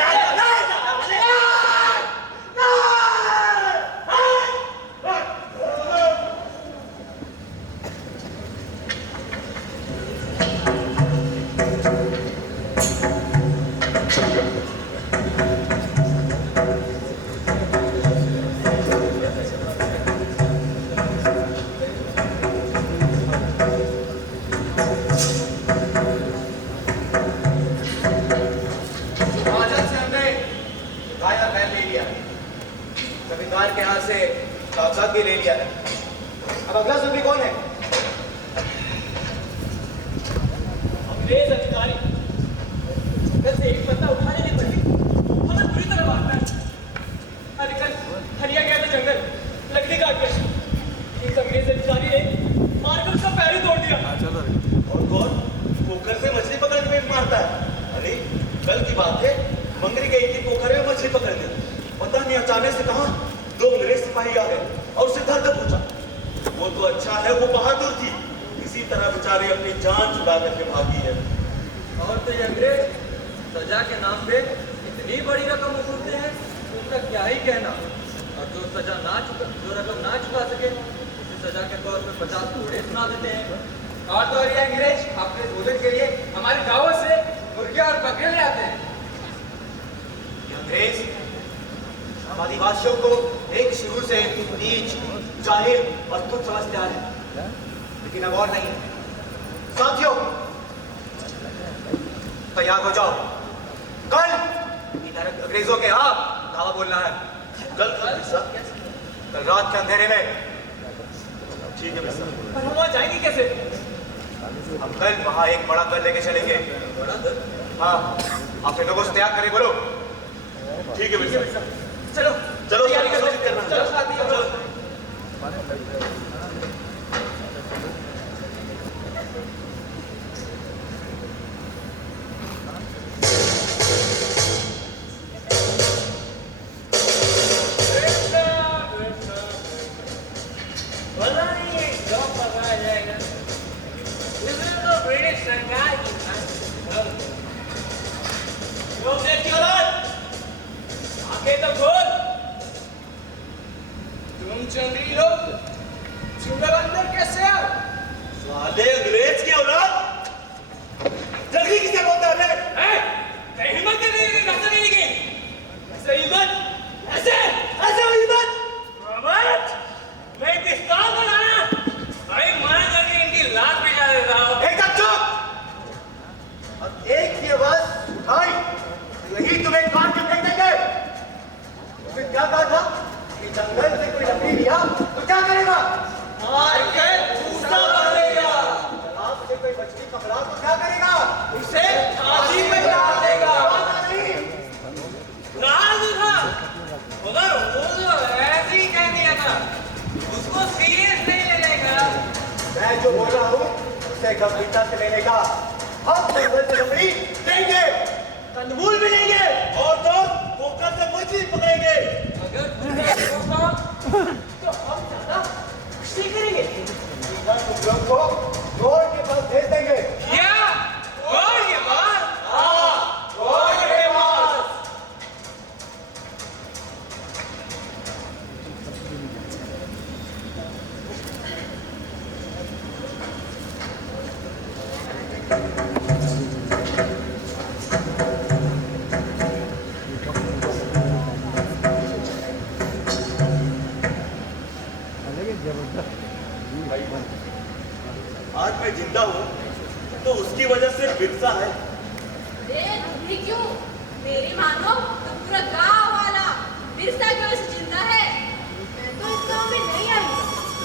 जमींदार के हाथ से कागजात भी ले लिया है। अब अगला जुल्मी कौन है? अंग्रेज अधिकारी जंगल से एक पत्ता उठाने नहीं पड़ी, हमें बुरी तरह मारता है। अरे कल हरिया गया था जंगल लकड़ी काट के, एक अंग्रेज अधिकारी ने मारकर उसका पैर ही तोड़ दिया। और कौन? पोखर से मछली पकड़ने में मारता है। अरे कल की बात है, मंगरी गई थी पोखर में मछली पकड़ने, पता नहीं अचानक से कहा दो अंग्रेज सिपाही आ गए और उसे धर कर पूछा। वो तो अच्छा है वो बहादुर थी, इसी तरह बेचारे अपनी जान छुड़ा करके भागी है। और तो ये अंग्रेज सजा के नाम पे इतनी बड़ी रकम वसूलते हैं, उनका क्या ही कहना। और जो रकम ना चुका सके उसे सजा के तौर पे 50 घोड़े सुना देते हैं। और तो ये अंग्रेज अपने भोजन के लिए हमारे गांवों से मुर्गियां और बकरे ले आते हैं। अंग्रेज आदिवासियों को एक शुरू से नीच, जाहिल और तुच्छ समझते आ रहे हैं, लेकिन अब और नहीं। साथियों तैयार हो जाओ, कल इधर अंग्रेजों के यहाँ धावा बोलना है। कल रात के अंधेरे में। ठीक है मिस्टर। पर हम वहाँ जाएंगे कैसे? हम कल वहाँ एक बड़ा दल लेके चलेंगे। बड़ा दल? हाँ, अपने लोगों से तैयार करें। बोलो। ठीक है मिस्टर। चलो चलो तैयारी करते हैं। चलो साथी चलो। जंगली लोग चुड़ैल अंदर कैसे आए? साले अंग्रेज की औलाद, जल्दी किसे बोलता है? हिम्मत नहीं रास्ता नहीं निकली। ऐसे हिम्मत, ऐसे हिम्मत मैं पिस्तौल को लाना भाई मार करके इनकी लाश भिजा देता हूँ। एकदम चुप। अब एक की आवाज उठाई यही तुम्हें काट के फेंक देंगे। फिर क्या कहा था कि जंगल से कोई लकड़ी लिया तो क्या करेगा? मार के भूसा डालेगा। तालाब से कोई मछली पकड़ा तो क्या करेगा? उसे फांसी पे डाल देगा। राज था मगर वो तो ऐसे ही कह दिया था, उसको सीरियस नहीं लेगा। मैं जो बोल रहा हूँ उसे गंभीरता से लेने का। हम जंगल से लकड़ी लेंगे, कंदमूल भी लेंगे और तो पोखर से मछली पकड़ेंगे। अगर तो हम ज्यादा खुशी करेंगे। सीधा तुम लोग को गोड़ के पास भेज देंगे। क्या और ये बात? हाँ, गोड़ के पास। मैं जिंदा हूँ तो उसकी वजह से बिरसा है। ये क्यों? मेरी मानो तो पूरा गांव वाला बिरसा की वजह से जिंदा है। मैं तो इस गांव में नहीं आई,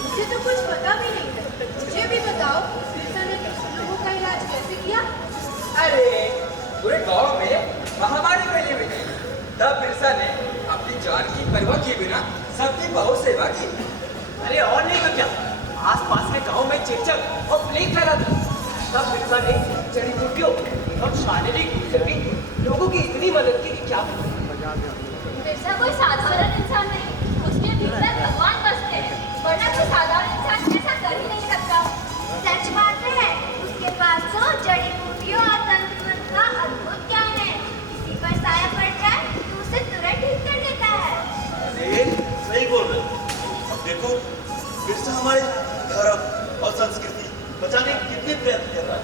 मुझे तो कुछ पता भी नहीं है। मुझे भी बताओ, बिरसा ने लोगों का इलाज कैसे किया? अरे पूरे गांव में महामारी फैली हुई थी, तब बिरसा ने अपनी जान की परवाह किए बिना सबकी बहुत सेवा की। अरे और नहीं तो क्या, आसपास के गांव में चेचक और प्लेग फैला था, तब बिरसा ने जड़ी बूटियों और शारीरिक से भी लोगों की इतनी मदद की कि क्या बिरसा कोई साधारण इंसान नहीं, उसके भीतर भगवान बसते हैं, वरना कोई साधारण इंसान ऐसा कर ही नहीं सकता। सच बात है, उसके पास तो जड़ी बूटियों और तंत्र का अद्भुत ज्ञान है। किसी पर साया पड़ जाए तो उसे तुरंत ठीक कर देता है। अरे सही बोल रहे। अब देखो बिरसा हमारे धर्म और संस्कृति बचाने के कितने प्रयत्न कर रहा है।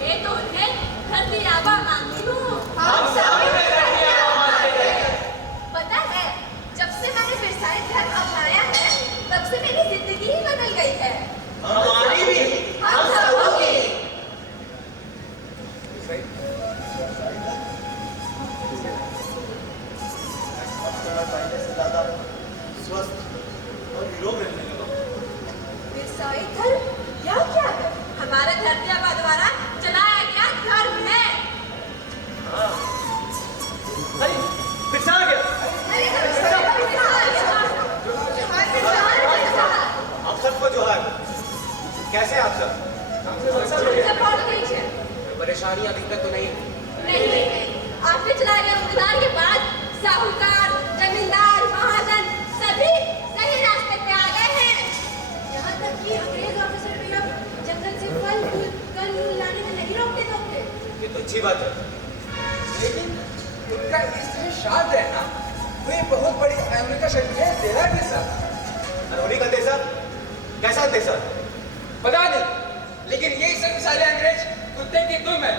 मैं तो उन्हें धरती आबा मानती हूँ। हम सभी धरती आबा मानते हैं। पता है, जब से मैंने बिरसाई धर्म अपनाया है, तब से मेरी जिंदगी ही बदल गई है। हमारी भी, हम सबों की। अब तो मैं पहले से ज्यादा स्वस्थ और निरोग रहने लगा। बिरसाई धर्म यह क्या है? हमारे धरती आबा द्वारा चलाया गया धर्म है। अरे बिरसा आ गया। आप सबको जो है, कैसे आप सब? परेशानियां दिक्कत तो नहीं? नहीं, आपके चलाए गए उद्धार के बाद साहूकार, जमींदार, महाजन सभी सही रास्ते पे आ गए हैं। यहाँ तक कि अंग्रेज ऑफिसर भी अब जंगल से फल मूल लाने में नहीं रोकते थे। ये तो अच्छी बात है। लेकिन उनका इससे शाद है ना, वे बहुत बड़ी अमेरिका शक्ति है, तेरा देशा। अनहोनी का देशा? कैसा देशा? पता नहीं, लेकिन ये शक्तिशाली अंग्रेज कुत्ते की दुम है,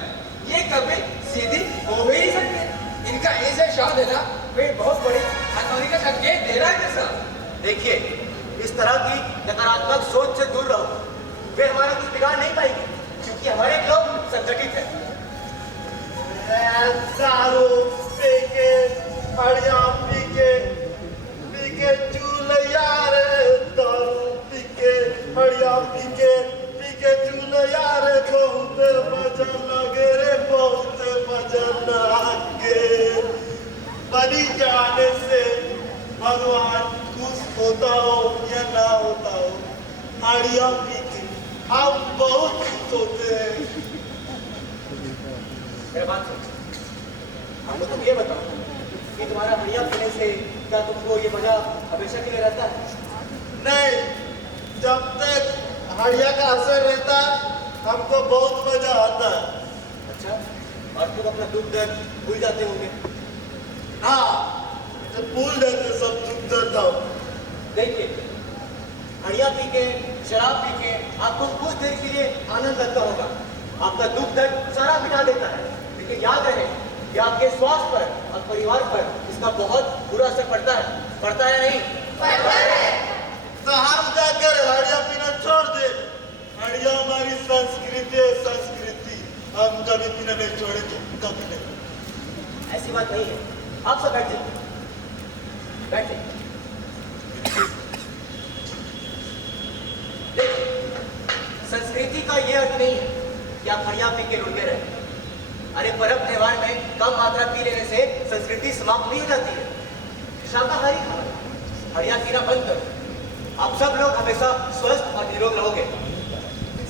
ये कभी सीधी हो ही नहीं सकते। इनका ऐसा शाद है ना, वे बहुत बड़ी अमेरिका शक्ति है, तेरा देशा। देखिए, इस तरह की नकारात्मक सोच से दूर रहो। वे हमारा कुछ बिगाड़ नहीं पाएंगे, क्योंकि हमारे लोग संगठित हैं। दारू पी के, हड़िया पी के चूल्हा रे, दारू पी के, हड़िया पी के चूल्हा रे, बहुत मजा लगे रे, बहुत मजा लगे। बनी जाने से भगवान खुश होता हो या ना होता हो, हड़िया पी के हम बहुत खुश होते हैं। मेरा बात सुन, हमको तुम ये बताओ कि तुम्हारा हड़िया पीने से क्या तुमको ये मजा हमेशा के लिए रहता है? नहीं, जब तक हड़िया का असर रहता हमको बहुत मजा आता है। अच्छा, और तुम अपना दुख दर्द भूल जाते होंगे? हाँ, जब भूल जाते सब दुख दर्द हो। देखिए, हड़िया पी के, शराब पी के आपको कुछ देर के लिए आनंद लगता होगा, आपका दुख दर्द सारा मिटा देता है, लेकिन याद रहे कि आपके स्वास्थ्य पर और परिवार पर इसका बहुत बुरा असर पड़ता है या नहीं? पड़ता है। तो हम जाकर हड़िया पीना छोड़ दे। हड़िया हमारी संस्कृति है, संस्कृति हम कभी पीना नहीं छोड़ेंगे, कभी नहीं। ऐसी बात नहीं है। आप सब बैठे बैठे। देखिए, संस्कृति का ये अर्थ नहीं है कि आप हड़िया पी के रुके रहे। अरे पर्व त्योहार में कम मात्रा पी लेने से संस्कृति समाप्त नहीं हो जाती है। शाकाहारी खाओ, हड़िया पीना बंद करो। आप सब लोग हमेशा स्वस्थ और निरोग रहोगे।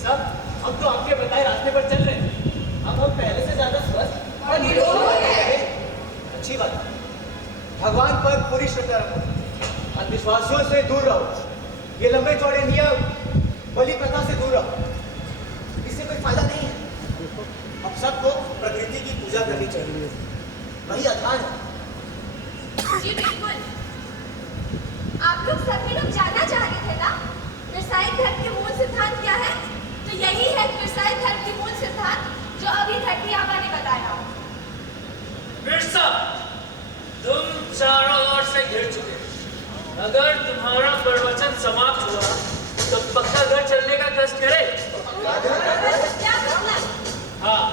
सब हम तो आपके बताए रास्ते पर चल रहे हैं। अब हम पहले से ज्यादा स्वस्थ और निरोग हो गए हैं। अच्छी बात है। भगवान पर पूरी श्रद्धा रखो, अंधविश्वासों से दूर रहो, ये लंबे चौड़े नियम, बलि प्रथा से दूर रहो, इससे कोई फायदा नहीं है। अब सबको प्रकृति की पूजा करनी चाहिए, वही आधार है। जी बिल्कुल। आप लोग सभी लोग जानना चाह रहे थे ना, बिरसाई धर्म के मूल सिद्धांत क्या है? तो यही है बिरसाई धर्म की मूल सिद्धांत जो अभी धरती आबा ने बताया। बिरसा, चारों ओर से घिर चुके। अगर तुम्हारा प्रवचन समाप्त हुआ तो पक्का घर चलने का कष्ट करे। क्या मतलब? हाँ,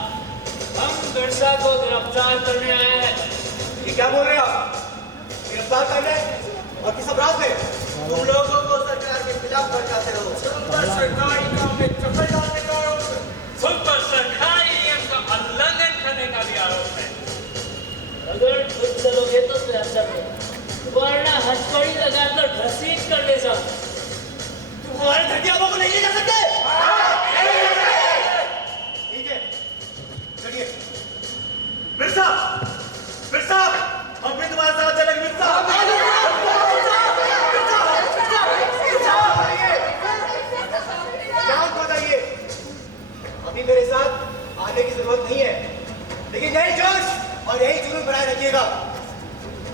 हम बिरसा को गिरफ्तार करने आए हैं। ये क्या बोल रहे हैं आप? गिरफ्तार करने और किस अपराध में? तुम लोगों को सरकार के खिलाफ भड़काते हो। तुम पर सरकारी काम में चप्पल डालने का आरोप है। तुम पर सरकारी नियम का उल्लंघन करने का भी आरोप है। अगर खुद चलोगे तो फिर अच्छा होगा, वरना हथकड़ी लगाकर घसीट कर ले जाओ। तुम्हारे धतियाबों को नहीं ले जा सकते। ठीक है, चलिए। बिरसा, बिरसा, हम भी तुम्हारे साथ चलेंगे। बिरसा, जान को बताइए। अभी मेरे साथ आने की जरूरत नहीं है, लेकिन यही जोश और यही जुनून बनाए रखिएगा।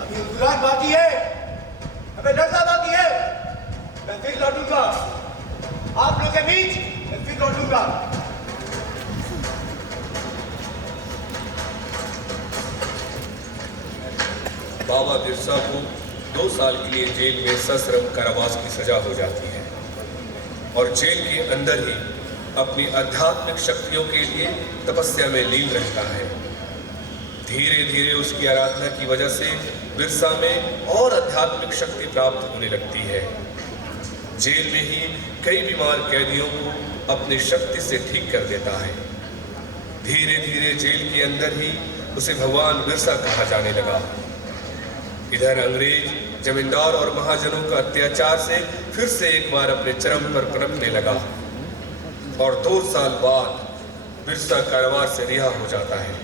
अभी उद्घाटन बाकी है, हमें लड़ना बाकी है। मैं फिर लौटूंगा आप लोग के बीच, मैं फिर लौटूंगा। बाबा बिरसा को 2 साल के लिए जेल में सश्रम कारावास की सजा हो जाती है और जेल के अंदर ही अपनी आध्यात्मिक शक्तियों के लिए तपस्या में लीन रहता है। धीरे धीरे उसकी आराधना की वजह से बिरसा में और आध्यात्मिक शक्ति प्राप्त होने लगती है। जेल में ही कई बीमार कैदियों को अपनी शक्ति से ठीक कर देता है। धीरे धीरे जेल के अंदर ही उसे भगवान बिरसा कहा जाने लगा। इधर अंग्रेज जमींदार और महाजनों का अत्याचार से फिर से एक बार अपने चरम पर पनपने लगा और 2 साल बाद बिरसा कारावास से रिहा हो जाता है।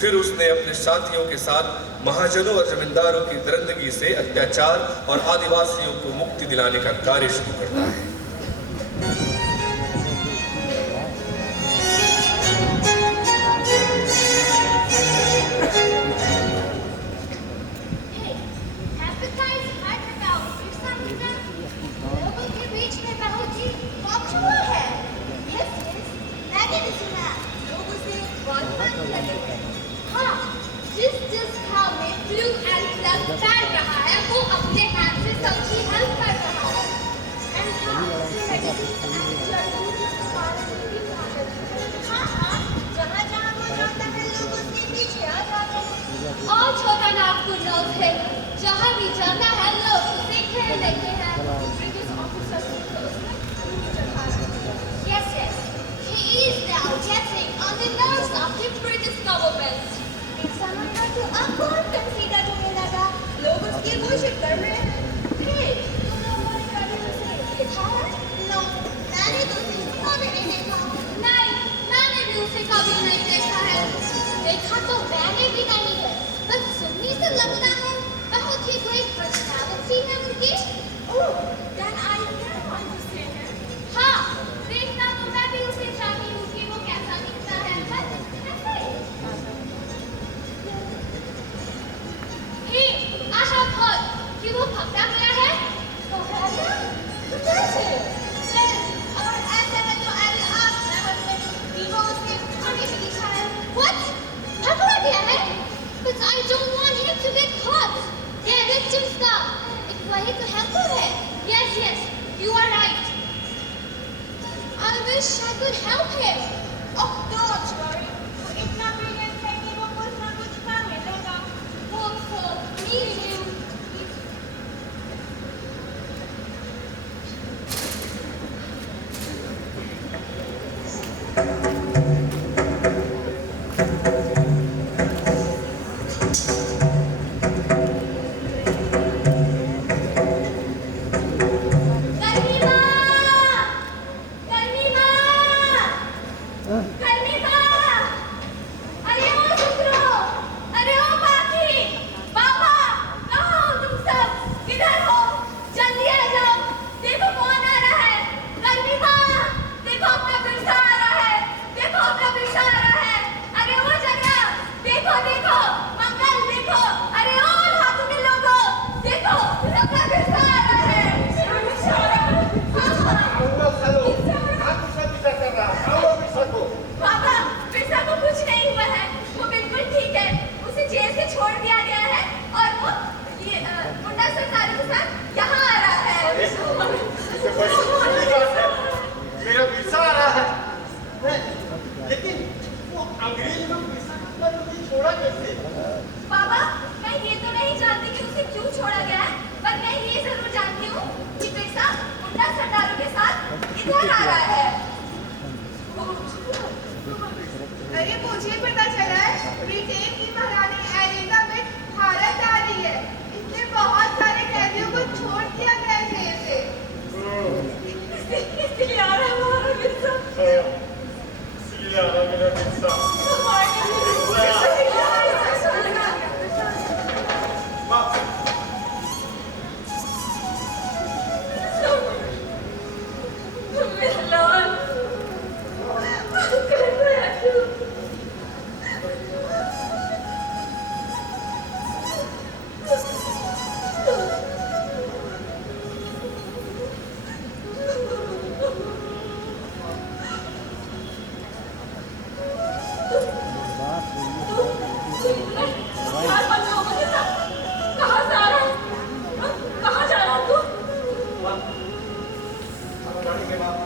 फिर उसने अपने साथियों के साथ महाजनों और जमींदारों की दरिंदगी से अत्याचार और आदिवासियों को मुक्ति दिलाने का कार्य शुरू करता है। जहाँ भी जाता है लोग उसे घेर लेते हैं। British officers will closely Yes, yes. He is now getting on the nerves of the British government. Birsamenga तो अब बहुत कंसीडर होने लगा। लोग उसकी worship कर रहे हैं। Hey, तुम लोगों ने कभी उसे देखा है? No, मैंने तो उसे कभी नहीं देखा। नहीं, मैंने भी उसे कभी नहीं देखा है। देखा तो मैंने भी नहीं है, बस सुनने से लगता है बहुत ही great personality है उनकी। Oh, then I really want to see him. हाँ, देखना तो मैं भी उसे चाहती हूँ कि वो कैसा दिखता है। बस ऐसे ही। Hey, आशा बहुत कि वो पकड़ा गया है। पकड़ा गया? तो कैसे? और ऐसे में तो अभी आप मैं वो उसके आगे भी दिखा है। What? पकड़ा गया है? But I don't want him to get caught. Yeah, victims का एक वही तो helper है. Yes, yes, you are right. I wish I could help him. Oh, don't worry. वो इतना brilliant है कि वो कुछ ना कुछ कर मिलेगा. Hope so. Me too. किधर आ रहा है? अरे मुझे पता चला है ब्रिटेन की महारानी एलिजाबेथ भारत आ रही है। इसलिए बहुत सारे कैदियों को छोड़ दिया गया जेल से। इसलिए आ रहा है हमारा मिर्जा। इसलिए आ रहा मेरा मिर्जा। मेरा लाल कैसे है तू? कहाँ से आ रहा है? कहाँ जा रहा है तू? अब लड़ेंगे बाप,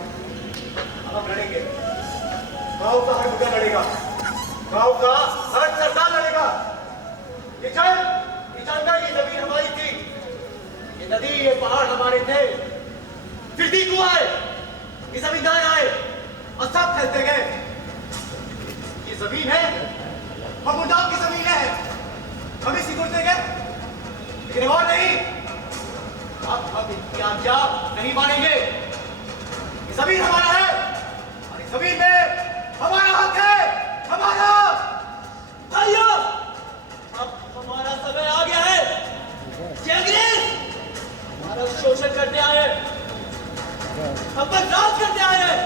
अब लड़ेंगे। गाँव का हर मुद्दा लड़ेगा, गाँव का हर सरदार लड़ेगा। ये जानकर ये जमीन हमारी थी, ये नदी ये पहाड़ हमारे थे। फिर भी कुआं है, ये जमींदार आए और सब फैलते गए। ये जमीन है, हम मुद्दाओं की जमीन है, हम इसी कुर्ते गए, लेकिन और नहीं। अब इनकी आज्ञा नहीं मानेंगे। ये जमीन हमारा है और इस जमीन में हमारा हक है, हमारा। भाइयों, अब हमारा समय आ गया है। ये अंग्रेज हमारा शोषण करने आए, हम पर राज करने आए हैं।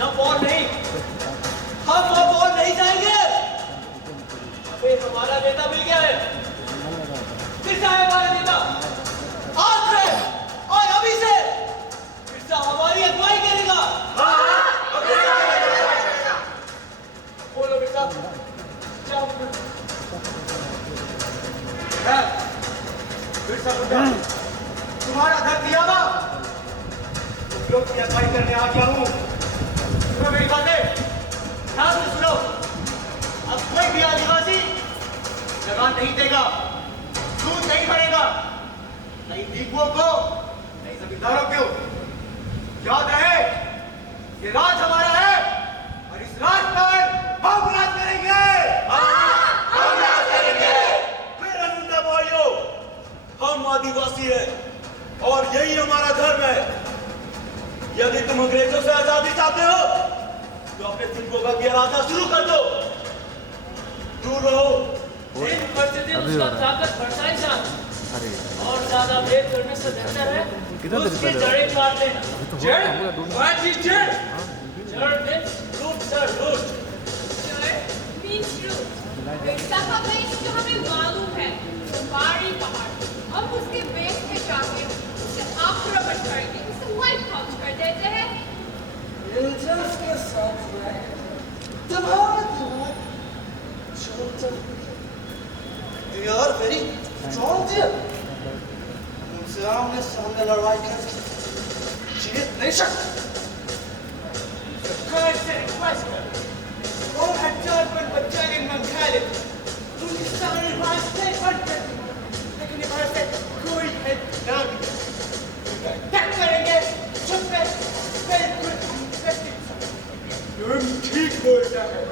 अब और नहीं, हम अब और नहीं जाएंगे। हमें हमारा नेता मिल गया है। किसका है हमारा नेता? आज से और अभी से मिर्जा हमारी अगुवाई करेगा। बोलो मिर्जा, क्या तुम्हारा घर दिया था, लोग की अगुवाई करने आ गया हूँ। तुम्हें मेरी बातें ध्यान से सुनो। अब कोई भी आदिवासी जगह नहीं देगा, दूध नहीं भरेगा, नहीं दीपुओं को, नहीं जमींदारों को। याद रहे, ये राज हमारा है और इस राज पर हम राज करेंगे। हम राज करेंगे। मेरे मुन्ना भाइयों, हम आदिवासी हैं और यही हमारा धर्म है। यदि तुम अंग्रेजों से आजादी चाहते हो तो अपने तिब्बों की आराधना शुरू कर दो। दूर रहो। दिन प्रतिदिन उसका ताकत बढ़ता ही जाता और ज्यादा वेद करने से बेहतर है उसकी जड़ें काट लेना। जड़? कौन सी जड़? जड़ means root sir, root. जड़ means root. वैसा का बेस जो हमें मालूम है, पहाड़ी पहाड़। हम उसके बेस पे जाके उसे आक्रमण करके उसे वाइप आउट कर देते हैं। दिलचस्प के साथ में तुम्हारा दिमाग छोटा। You are very strong dear. उनसे आमने सामने लड़ाई कर जीत नहीं सकते। सरकार से रिक्वेस्ट कर, वो हथियार पर बच्चा ने मंगा ले। उनके सारे रास्ते बंद कर दिए, लेकिन वहां से कोई हेल्प ना मिली। क्या करेंगे? चुप है, बिल्कुल तुम ठीक बोलता है।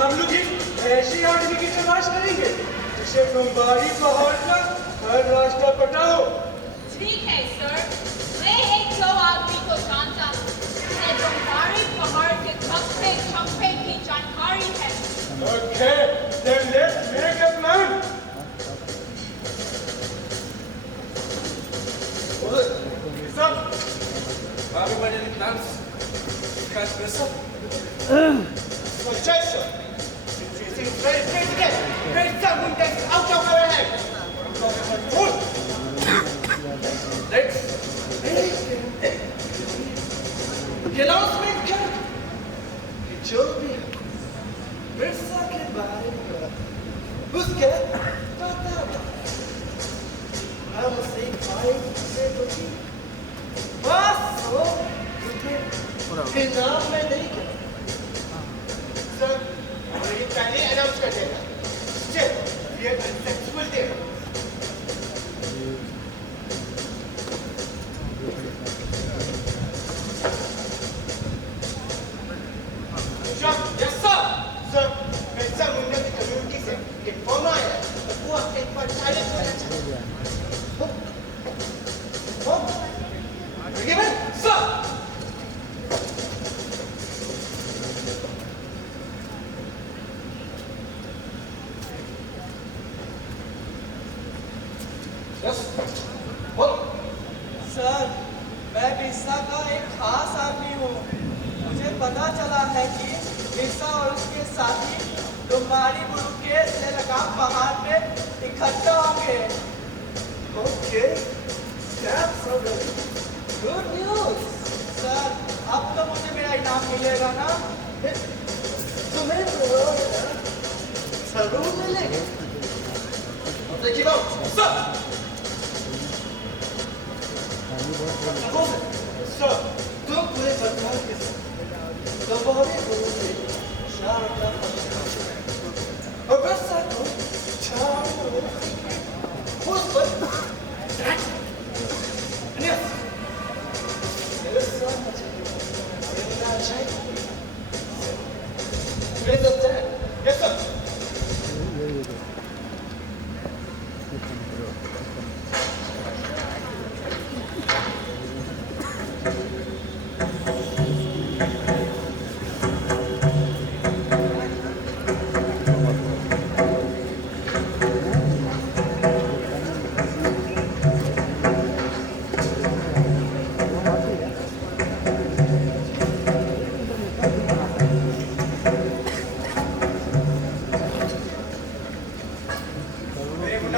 हम लोग एक ऐसी आदमी की तलाश करेंगे जिसे बम्बारी पहाड़ का हर रास्ता पता हो। ठीक है सर, मैं एक दो आदमी को जानता हूँ जिसे बम्बारी पहाड़ के खप्पे खप्पे की जानकारी है। Okay, then let's make a plan. Everybody plans. Catch this up. Suggestion. It is very critical. There is something that's out of our head. Let's announcement कर कि जो भी मिर्जा के बारे में उसके पता हम उसे फाइट से बची बस हो के नाम में नहीं कर सर ये पहले अनाउंस कर देना चल ये अनसेक्सुअल डे बिरसा का एक खास आदमी हूँ। मुझे पता चला है कि बिरसा और उसके साथी तुम्हारी गुरु के लगाम पहाड़ पे इकट्ठा होंगे। ओके, गुड न्यूज सर, अब तो मुझे मेरा इनाम मिलेगा ना? तुम्हें जरूर मिलेगा। देखिए सर, सर तुम पूरे बदलाव के साथ दबावे गुरु से शानदार और बस सर को चारों उस पर Yes, sir.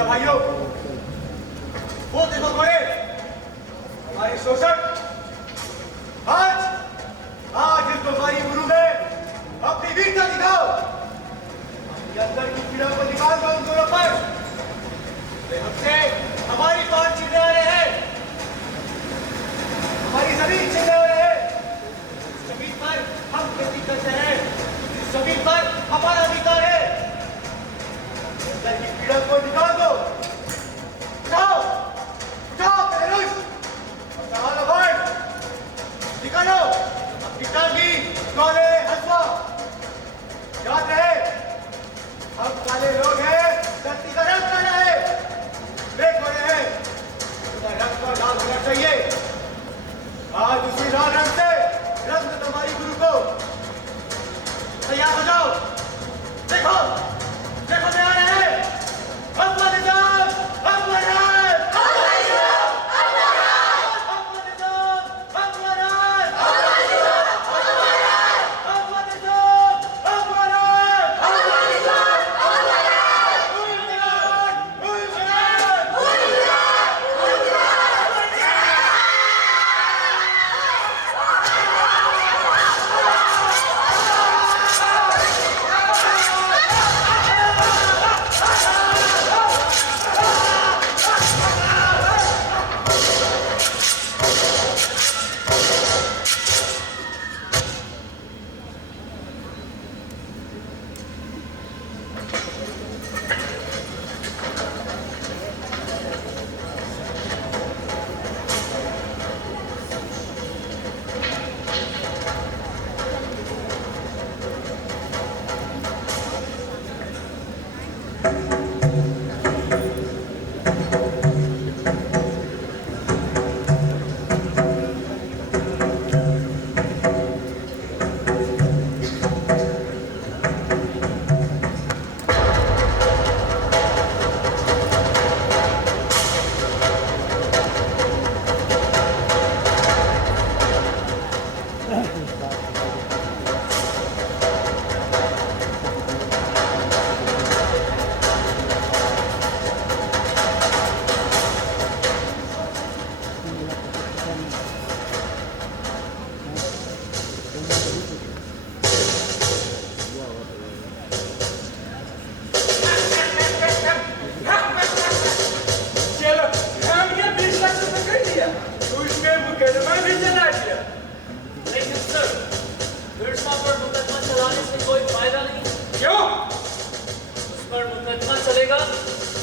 भाइयों, वो देखो घोड़े, हमारे शोषक आज तुम्हारी गुरु में अपनी वीरता दिखाओ। अपने अंदर की पीड़ा को निकाल दो उन दोनों पर। वे हमसे हमारी बात छीनने आ रहे हैं, हमारी जमीन छीनने आ रहे हैं। जमीन पर हम खेती करते हैं, जमीन पर हमारा अधिकार है। अंदर की पीड़ा को निकाल दो। उठाओ, उठाओ धनुष, अपना हाथ बढ़, निकालो अपनी टांगी, गोले, हंसवा। याद रहे, हम काले लोग हैं, धरती का रंग काला है। वे गोरे हैं, उनका रंग तो लाल होना चाहिए। आज उसी लाल रंग से रंग तुम्हारी गुरु को। तैयार हो जाओ, देखो देखो मैं आ रहे हैं। अफगानिस्तान, अफगानिस्तान, अफगानिस्तान, अफगानिस्तान, अफगानिस्तान,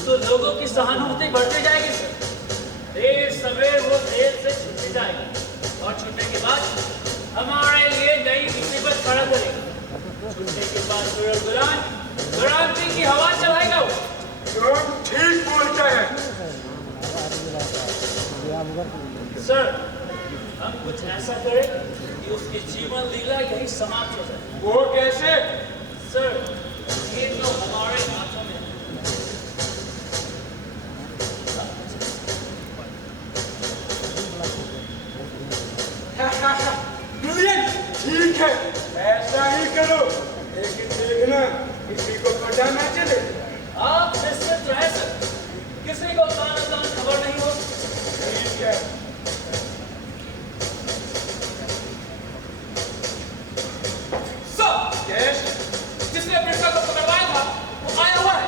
तो लोगों की सहानुभूति बढ़ती जाएगी सर। देर सवेर वो देर से छुट्टी जाएगी और छुट्टी के बाद हमारे लिए नई मुसीबत खड़ा करेगी। छुट्टी के बाद क्रांति की हवा चलाएगा वो। ठीक बोलते हैं सर, हम कुछ ऐसा करें कि उसकी जीवन लीला यही समाप्त हो जाए। वो कैसे? सर, ये तो हमारे हाथों में है। है, ऐसा ही करो, लेकिन देखना किसी को पता न चले। आप निश्चित रह सकते, किसी को तान खबर नहीं हो। ठीक है। यश, जिसने बिरसा को पकड़वाया था वो आया हुआ है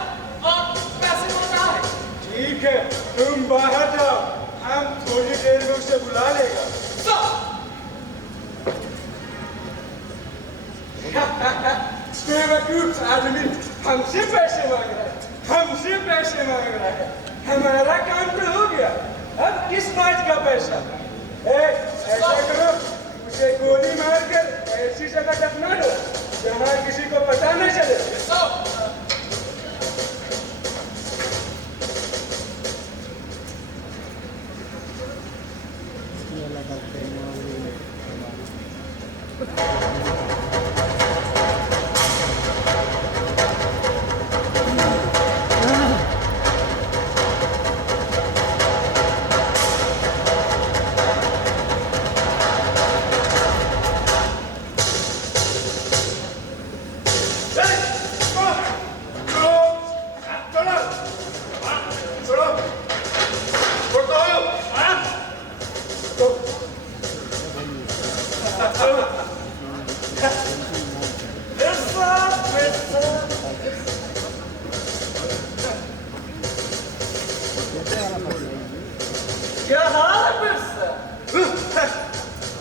और पैसे मांग रहा है। ठीक है, तुम बाहर जाओ, हम थोड़ी देर में उसे बुला लेगा। बेवकूफ आदमी हमसे पैसे मांग रहा है, हमसे पैसे मांग रहा है। हमारा काम तो हो गया, अब किस बात का पैसा? ऐसा करो, उसे गोली मारकर ऐसी जगह दफना दो जहाँ किसी को पता न चले। क्या हाल है बिरसा?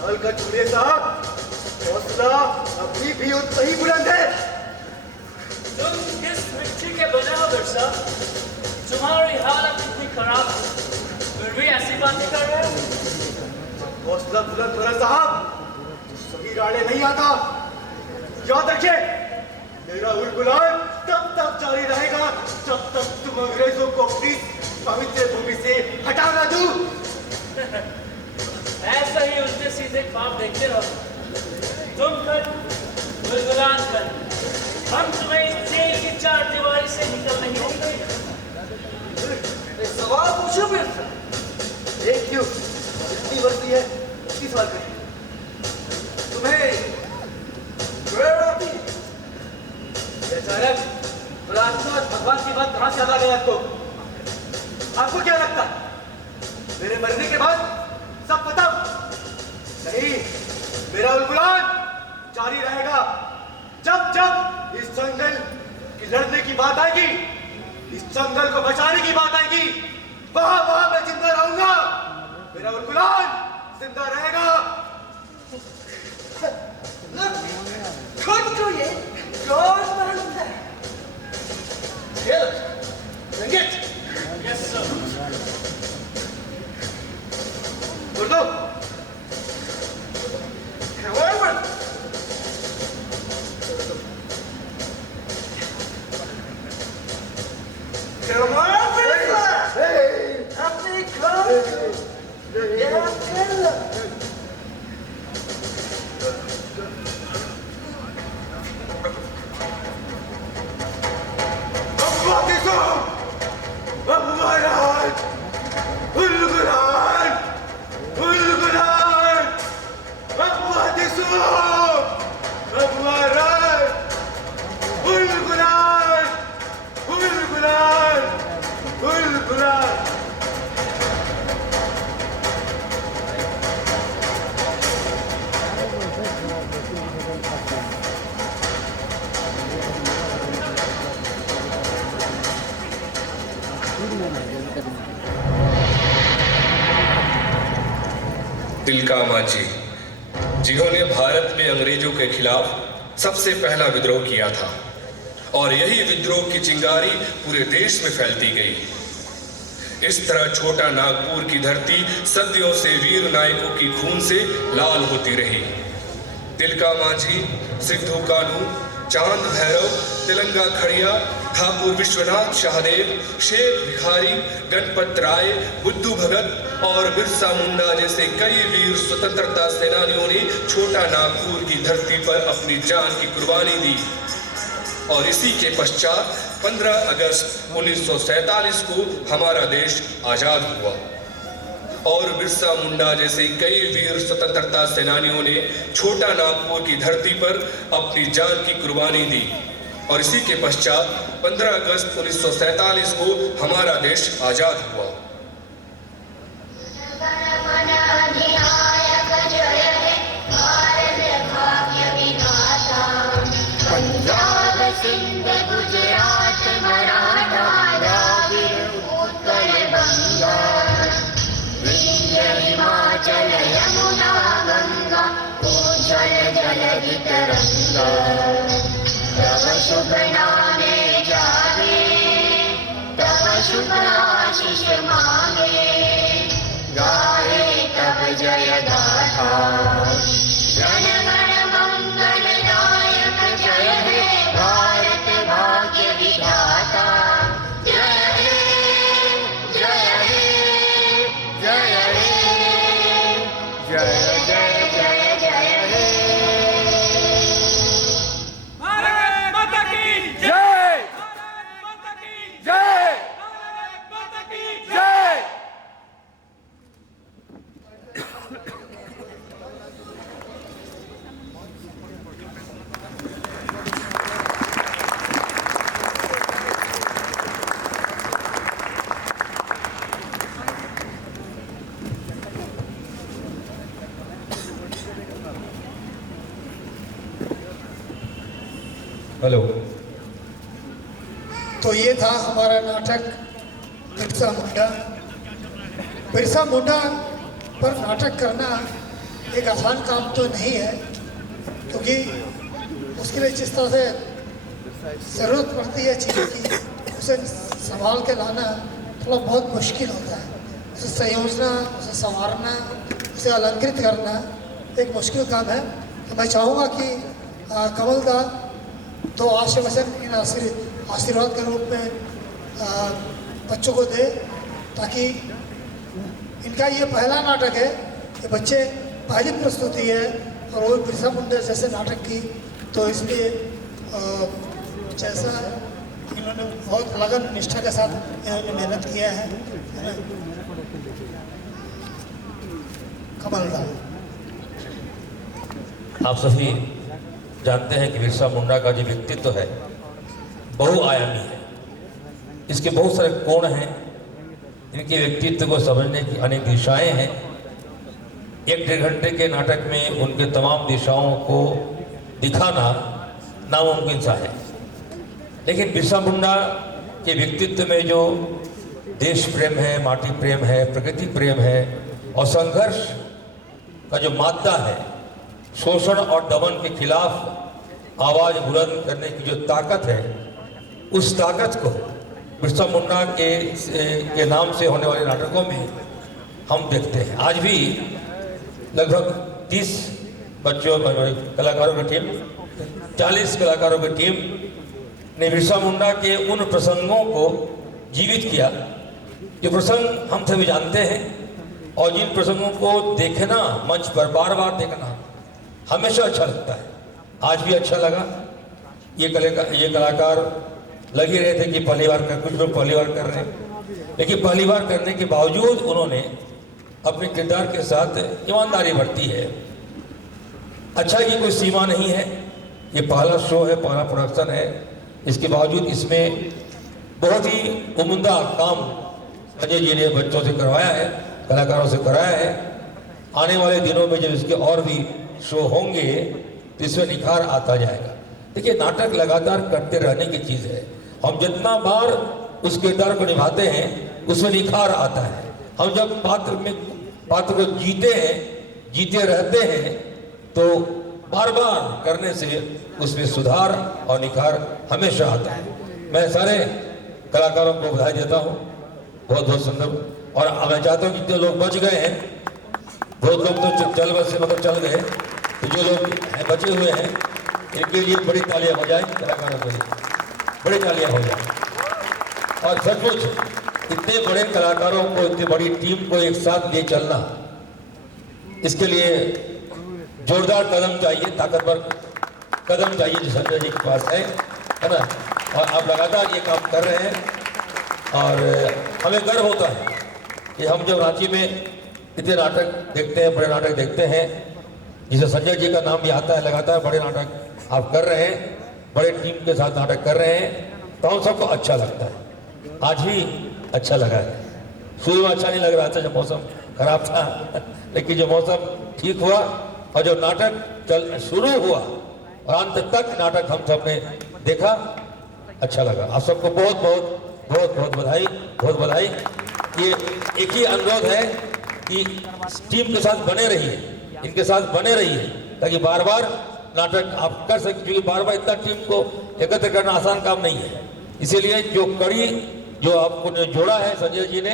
हाल का छोड़िए साहब, हौसला अभी भी उतना ही बुलंद है। तुम किस मिट्टी के बने हो बिरसा? तुम्हारी हालत इतनी खराब है, फिर भी ऐसी बातें कर रहे हो। हौसला बुलंद करो साहब, सही राड़े नहीं आता। याद रखिए, मेरा उलगुलान तब तक जारी रहेगा जब तक तुम अंग्रेजों को अपनी पवित्र भूमि से हटा ना दूं। ऐसा ही उल्टे सीधे ख्वाब देखते रहो। तुम कर, गुलगुलान कर, हम तुम्हें इस जेल की चार दीवारी से निकल नहीं देंगे। एक सवाल पूछो बिरसा? एक क्यों? जितनी वर्दी है उतनी सवाल करिए। तुम्हें गुर्र आती है? ये अचानक भोलानाथ भगवान की बात कहाँ से याद आ गई आपको? आपको क्या लगता है मेरे मरने के बाद सब खत्म? नहीं, मेरा उलगुलान जारी रहेगा। जब जब इस जंगल की लड़ने की बात आएगी, इस जंगल को बचाने की बात आएगी, वहां वहां मैं जिंदा रहूंगा। मेरा उलगुलान जिंदा रहेगा। खुद को ये कौन मानता है? Bring it! Yes, sir. Gordo! However, come on, Birsa! अपनी काम याद कर लो। तिलका मांझी, जिन्होंने भारत में अंग्रेजों के खिलाफ सबसे पहला विद्रोह किया था और यही विद्रोह की चिंगारी पूरे देश में फैलती गई। इस तरह छोटा नागपुर की धरती सदियों से वीर नायकों की खून से लाल होती रही। तिलका मांझी, सिद्धू कानू, चांद भैरव, तिलंगा खड़िया, ठाकुर विश्वनाथ शाहदेव, शेख भिखारी, गणपत राय, बुद्धू भगत और बिरसा मुंडा जैसे कई वीर स्वतंत्रता सेनानियों ने छोटा नागपुर की धरती पर अपनी जान की कुर्बानी दी और इसी के पश्चात 15 अगस्त 1947 को हमारा देश आजाद हुआ। और बिरसा मुंडा जैसे कई वीर स्वतंत्रता सेनानियों ने छोटा नागपुर की धरती पर अपनी जान की कुर्बानी दी और इसी के पश्चात 15 अगस्त 1947 को हमारा देश आजाद हुआ। पंजाब सिंध गुजरात मराठा द्राविड़ उत्कल बंगा विंध्य हिमाचल यमुना गंगा उज्ज्वल जलधि तरंगा तब शुभ नामे जागे तब शुभ आशीष मांगे गाए तब जय गाथा जन गण मंगल दायक जय हे भारत भाग्य विधाता जय हे जय हे जय हे जय जय जय जय हे भारत माता की जय भारत माता की जय भारत माता की जय। हेलो। तो ये था हमारा नाटक बिरसा मुंडा। बिरसा मुंडा पर नाटक करना एक आसान काम तो नहीं है, क्योंकि उसके लिए जिस तरह से ज़रूरत पड़ती है चीज़ की, उसे संभाल के लाना थोड़ा बहुत मुश्किल होता है। उसे संयोजना, उसे संवारना, उसे अलंकृत करना एक मुश्किल काम है। तो मैं चाहूँगा कि कमल का दो आशीर्वचन इन आशीर्वाद के रूप में बच्चों को दे, ताकि इनका ये पहला नाटक है, ये बच्चे पहली प्रस्तुति है और वो बिरसा मुंडा जैसे नाटक की, तो इसलिए जैसा इन्होंने बहुत लगन निष्ठा के साथ इन्होंने मेहनत किया है ना। कमल का आप सभी जानते हैं कि बिरसा मुंडा का जो व्यक्तित्व है बहुआयामी है। इसके बहुत सारे कोण हैं, इनके व्यक्तित्व को समझने की अनेक दिशाएं हैं। 1-1.5 घंटे के नाटक में उनके तमाम दिशाओं को दिखाना नामुमकिन सा है, लेकिन बिरसा मुंडा के व्यक्तित्व में जो देश प्रेम है, माटी प्रेम है, प्रकृति प्रेम है और संघर्ष का जो मादा है, शोषण और दमन के खिलाफ आवाज बुलंद करने की जो ताकत है, उस ताकत को बिरसा मुंडा के नाम से होने वाले नाटकों में हम देखते हैं। आज भी लगभग 30 बच्चों कलाकारों की टीम, 40 कलाकारों की टीम ने बिरसा मुंडा के उन प्रसंगों को जीवित किया जो प्रसंग हम सभी जानते हैं, और जिन प्रसंगों को देखना मंच पर बार बार देखना हमेशा अच्छा लगता है। आज भी अच्छा लगा। ये कलाकार लग ही रहे थे कि पहली बार कुछ लोग पहली बार कर रहे हैं, लेकिन पहली बार करने के बावजूद उन्होंने अपने किरदार के साथ ईमानदारी बरती है। अच्छा की कोई सीमा नहीं है, ये पहला शो है, पहला प्रोडक्शन है, इसके बावजूद इसमें बहुत ही उम्दा काम अजय जी ने बच्चों से करवाया है, कलाकारों से कराया है। आने वाले दिनों में जब इसके और भी शो होंगे तो इसमें निखार आता जाएगा। देखिए, नाटक लगातार करते रहने की चीज़ है। हम जितना बार उस किरदार को निभाते हैं उसमें निखार आता है। हम जब पात्र को जीते रहते हैं तो बार बार करने से उसमें सुधार और निखार हमेशा आता है। मैं सारे कलाकारों को बधाई देता हूँ, बहुत बहुत सुंदर। और मैं चाहता हूँ कि जो लोग बच गए हैं, बहुत लोग तो चल बस से मतलब चल गए, तो जो लोग बचे हुए हैं इनके लिए बड़ी तालियां हो जाए, कलाकारों के लिए बड़ी तालियां हो जाए। और सचमुच इतने बड़े कलाकारों को, इतनी बड़ी टीम को एक साथ ले चलना, इसके लिए जोरदार कदम चाहिए, ताकतवर कदम चाहिए जो संजय जी के पास है ना। और आप लगातार ये काम कर रहे हैं और हमें गर्व होता है कि हम जब रांची में इतने नाटक देखते हैं, बड़े नाटक देखते हैं, जिसे संजय जी का नाम भी आता है, लगातार बड़े नाटक आप कर रहे हैं, बड़े टीम के साथ नाटक कर रहे हैं, तो हम सबको अच्छा लगता है। आज भी अच्छा लगा है। शुरू में अच्छा नहीं लग रहा था जब मौसम खराब था, लेकिन जब मौसम ठीक हुआ और जब नाटक शुरू हुआ और अंत तक नाटक हम सब ने देखा, अच्छा लगा। आप सबको बहुत बहुत बहुत बहुत बधाई, बहुत बधाई। ये एक ही अनुरोध है कि टीम के साथ बने रहिए, इनके साथ बने रहिए, ताकि बार बार नाटक आप कर सकें, क्योंकि बार बार इतना टीम को एकत्र करना आसान काम नहीं है। इसीलिए जो कड़ी जो आपको ने जोड़ा है संजय जी ने,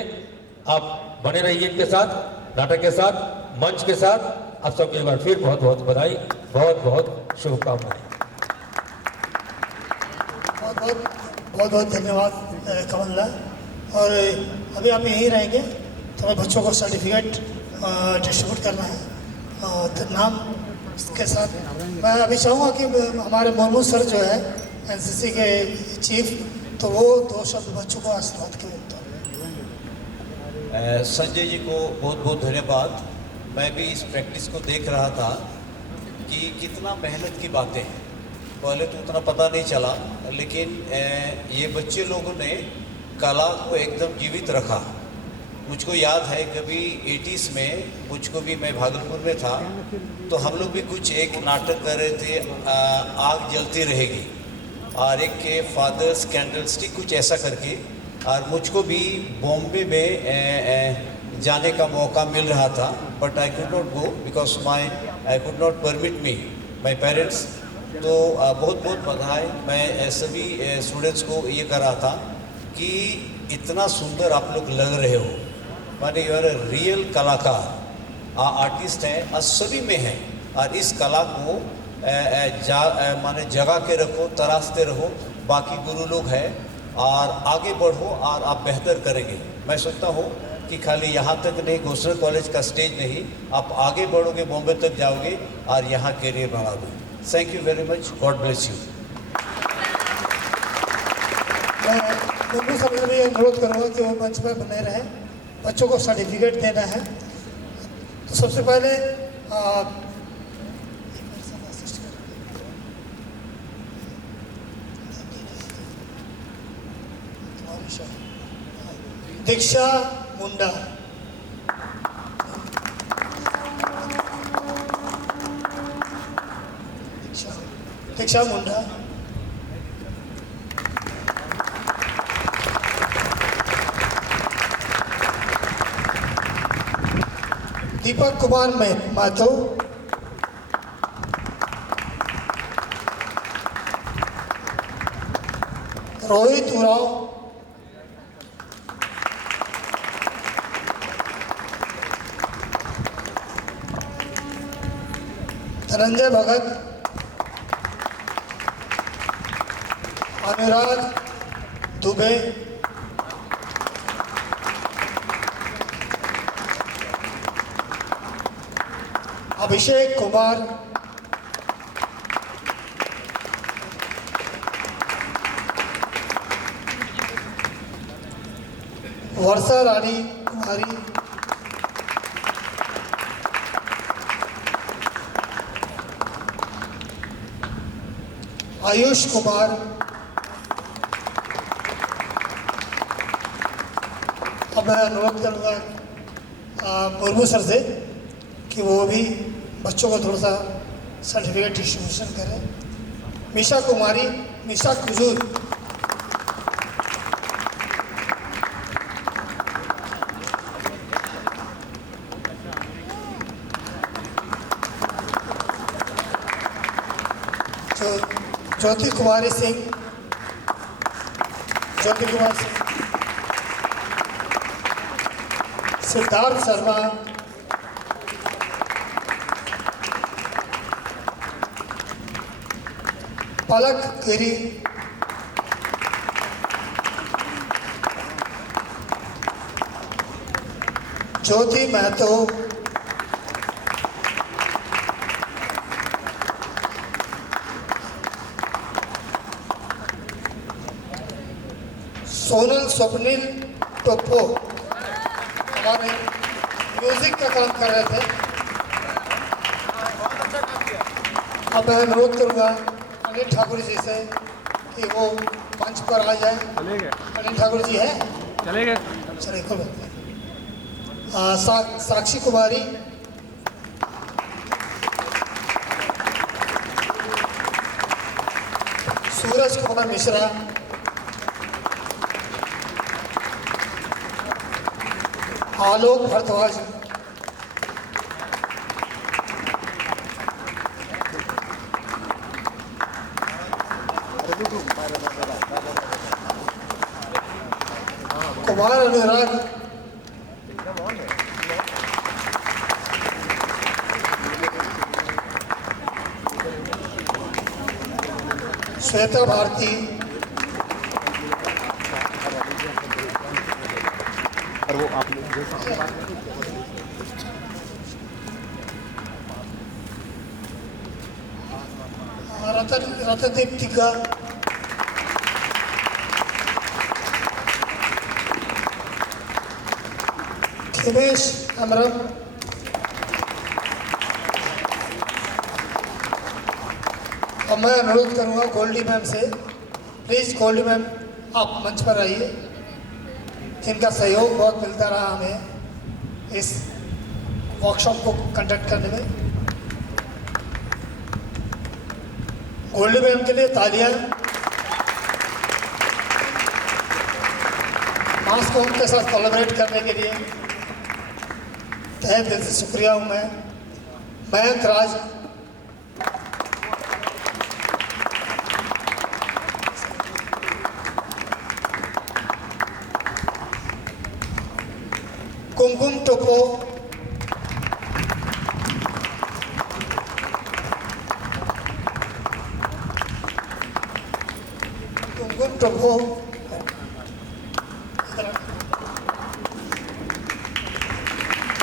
आप बने रहिए इनके साथ, नाटक के साथ, मंच के साथ। आप सबको एक बार फिर बहुत बहुत बधाई, बहुत बहुत शुभकामनाएं। बहुत बहुत बहुत बहुत धन्यवाद कमल लाल। और अभी हम यहीं रहेंगे, तो बच्चों को सर्टिफिकेट डिस्ट्रीब्यूट करना है, तो नाम के साथ मैं अभी चाहूँगा कि हमारे मोनू सर जो है एनसीसी के चीफ, तो वो 2 शब्द बच्चों को आशीर्वाद के उत्तर। संजय जी को बहुत बहुत धन्यवाद। मैं भी इस प्रैक्टिस को देख रहा था कि कितना मेहनत की बातें हैं। पहले तो उतना पता नहीं चला, लेकिन ये बच्चे लोगों ने कला को एकदम जीवित रखा। मुझको याद है कभी 80s में, मुझको भी, मैं भागलपुर में था, तो हम लोग भी कुछ एक नाटक कर रहे थे, आग जलती रहेगी, और एक के फादर्स कैंडल स्टिक कुछ ऐसा करके, और मुझको भी बॉम्बे में जाने का मौका मिल रहा था, but I could not go because I could not permit me my parents. तो बहुत बहुत बधाई। मैं सभी स्टूडेंट्स को ये कर रहा था कि इतना सुंदर आप लोग लग रहे हो, माने यू आर ए रियल कलाकार, आर्टिस्ट हैं और सभी में हैं, और इस कला को माने जगा के रखो, तराशते रहो। बाकी गुरु लोग हैं, और आगे बढ़ो और आप बेहतर करेंगे। मैं सोचता हूँ कि खाली यहाँ तक नहीं, घोषणा कॉलेज का स्टेज नहीं, आप आगे बढ़ोगे, बॉम्बे तक जाओगे और यहाँ करियर बनाओगे। Thank you very much, God bless you. मैं सबसे भी अनुरोध करूँगा कि वो मंच पर बने रहे, बच्चों को सर्टिफिकेट देना है। तो सबसे पहले दीक्षा मुंडा, दीक्षा मुंडा, दीपक कुमार माथो, रोहित उराव, धनंजय भगत, अनुराग दुबे, अभिषेक कुमार, वर्षा रानी कुमारी, आयुष कुमार, अब मैं अनुरोध करूँगा मुर्मू सर से कि वो भी बच्चों को थोड़ा सा सर्टिफिकेट डिस्ट्रीब्यूशन करें। मीशा कुमारी, मीशा कुजूर, ज्योति कुमारी सिंह, ज्योति कुमार सिंह, सिद्धार्थ शर्मा, पलक गिरी, ज्योति महतो, सोनल स्वप्निल टोप्पो, हमारे म्यूजिक का काम कर रहे थे। अब मैं अनुरोध करूँगा अनिल ठाकुर जी से कि वो मंच पर आ जाए। अनिल ठाकुर जी है? चलेंगे। चलिए कोई बात नहीं। साक्षी कुमारी, सूरज कुमार मिश्रा, आलोक भारद्वाज, कुमार अनुराग, श्वेता भारती, और वो आप रतनदीप टीका, हिमेश अमरम, और मैं अनुरोध करूंगा गोल्डी मैम से, प्लीज़ गोल्डी मैम आप मंच पर आइए। इनका सहयोग बहुत मिलता रहा हमें इस वर्कशॉप को कंडक्ट करने में। गोल्डी मैम के लिए तालियां। मास कॉम के साथ कोलैबोरेट करने के लिए तहे दिल से शुक्रिया हूँ मैं। मयंक राज, कुमकुम टोपो, कुमकुम टोपो,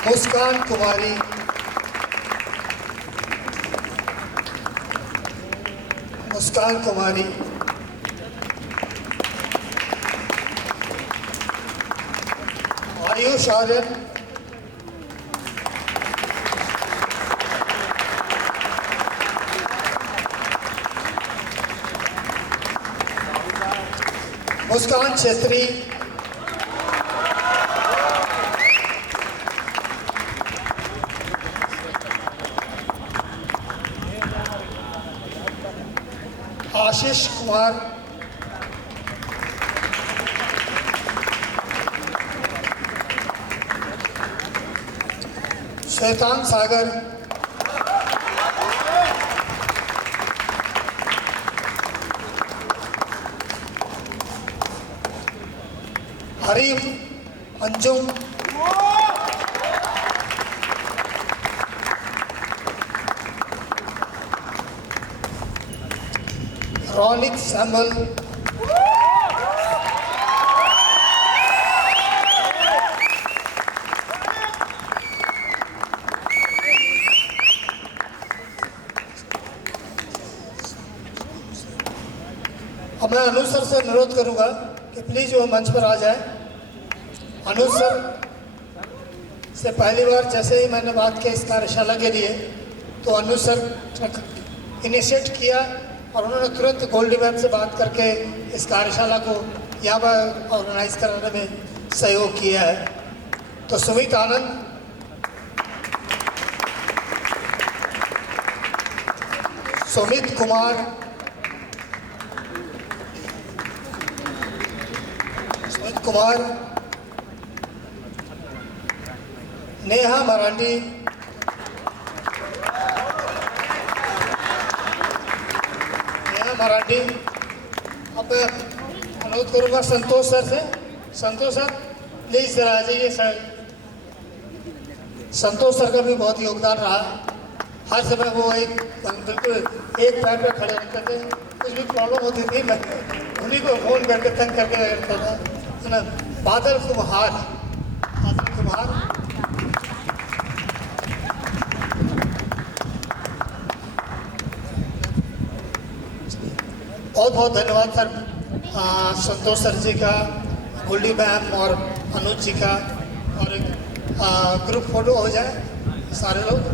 मुस्कान कुमारी, मुस्कान कुमारी, आयुष आर्यन, मुस्कान छेत्री, आशीष कुमार, शैतान सागर, हरीम अंजुम, रौनिक सैमुअल, अब मैं अनुज सर से अनुरोध करूंगा कि प्लीज वो मंच पर आ जाए। अनुज सर से पहली बार जैसे ही मैंने बात की इस कार्यशाला के लिए, तो अनुज सर इनिशिएट किया और उन्होंने तुरंत गोल्डी मैम से बात करके इस कार्यशाला को यहाँ पर ऑर्गेनाइज कराने में सहयोग किया है। तो सुमित आनंद, सुमित कुमार, नेहा मराठी, अब अनुरोध करूँगा संतोष सर से। संतोष सर प्लीज जरा आ जाइए सर। संतोष सर का भी बहुत योगदान रहा। हर समय वो बिल्कुल एक पैर पर खड़े रहते थे। कुछ भी प्रॉब्लम होती थी मैं उन्हीं को फोन करके तंग करके रखता था, है ना। बादल कुम्हार, बादल कुम्हार, बहुत बहुत धन्यवाद सर, संतोष सर जी का, गोल्डी मैम और अनुज जी का, और ग्रुप फोटो हो जाए सारे लोग।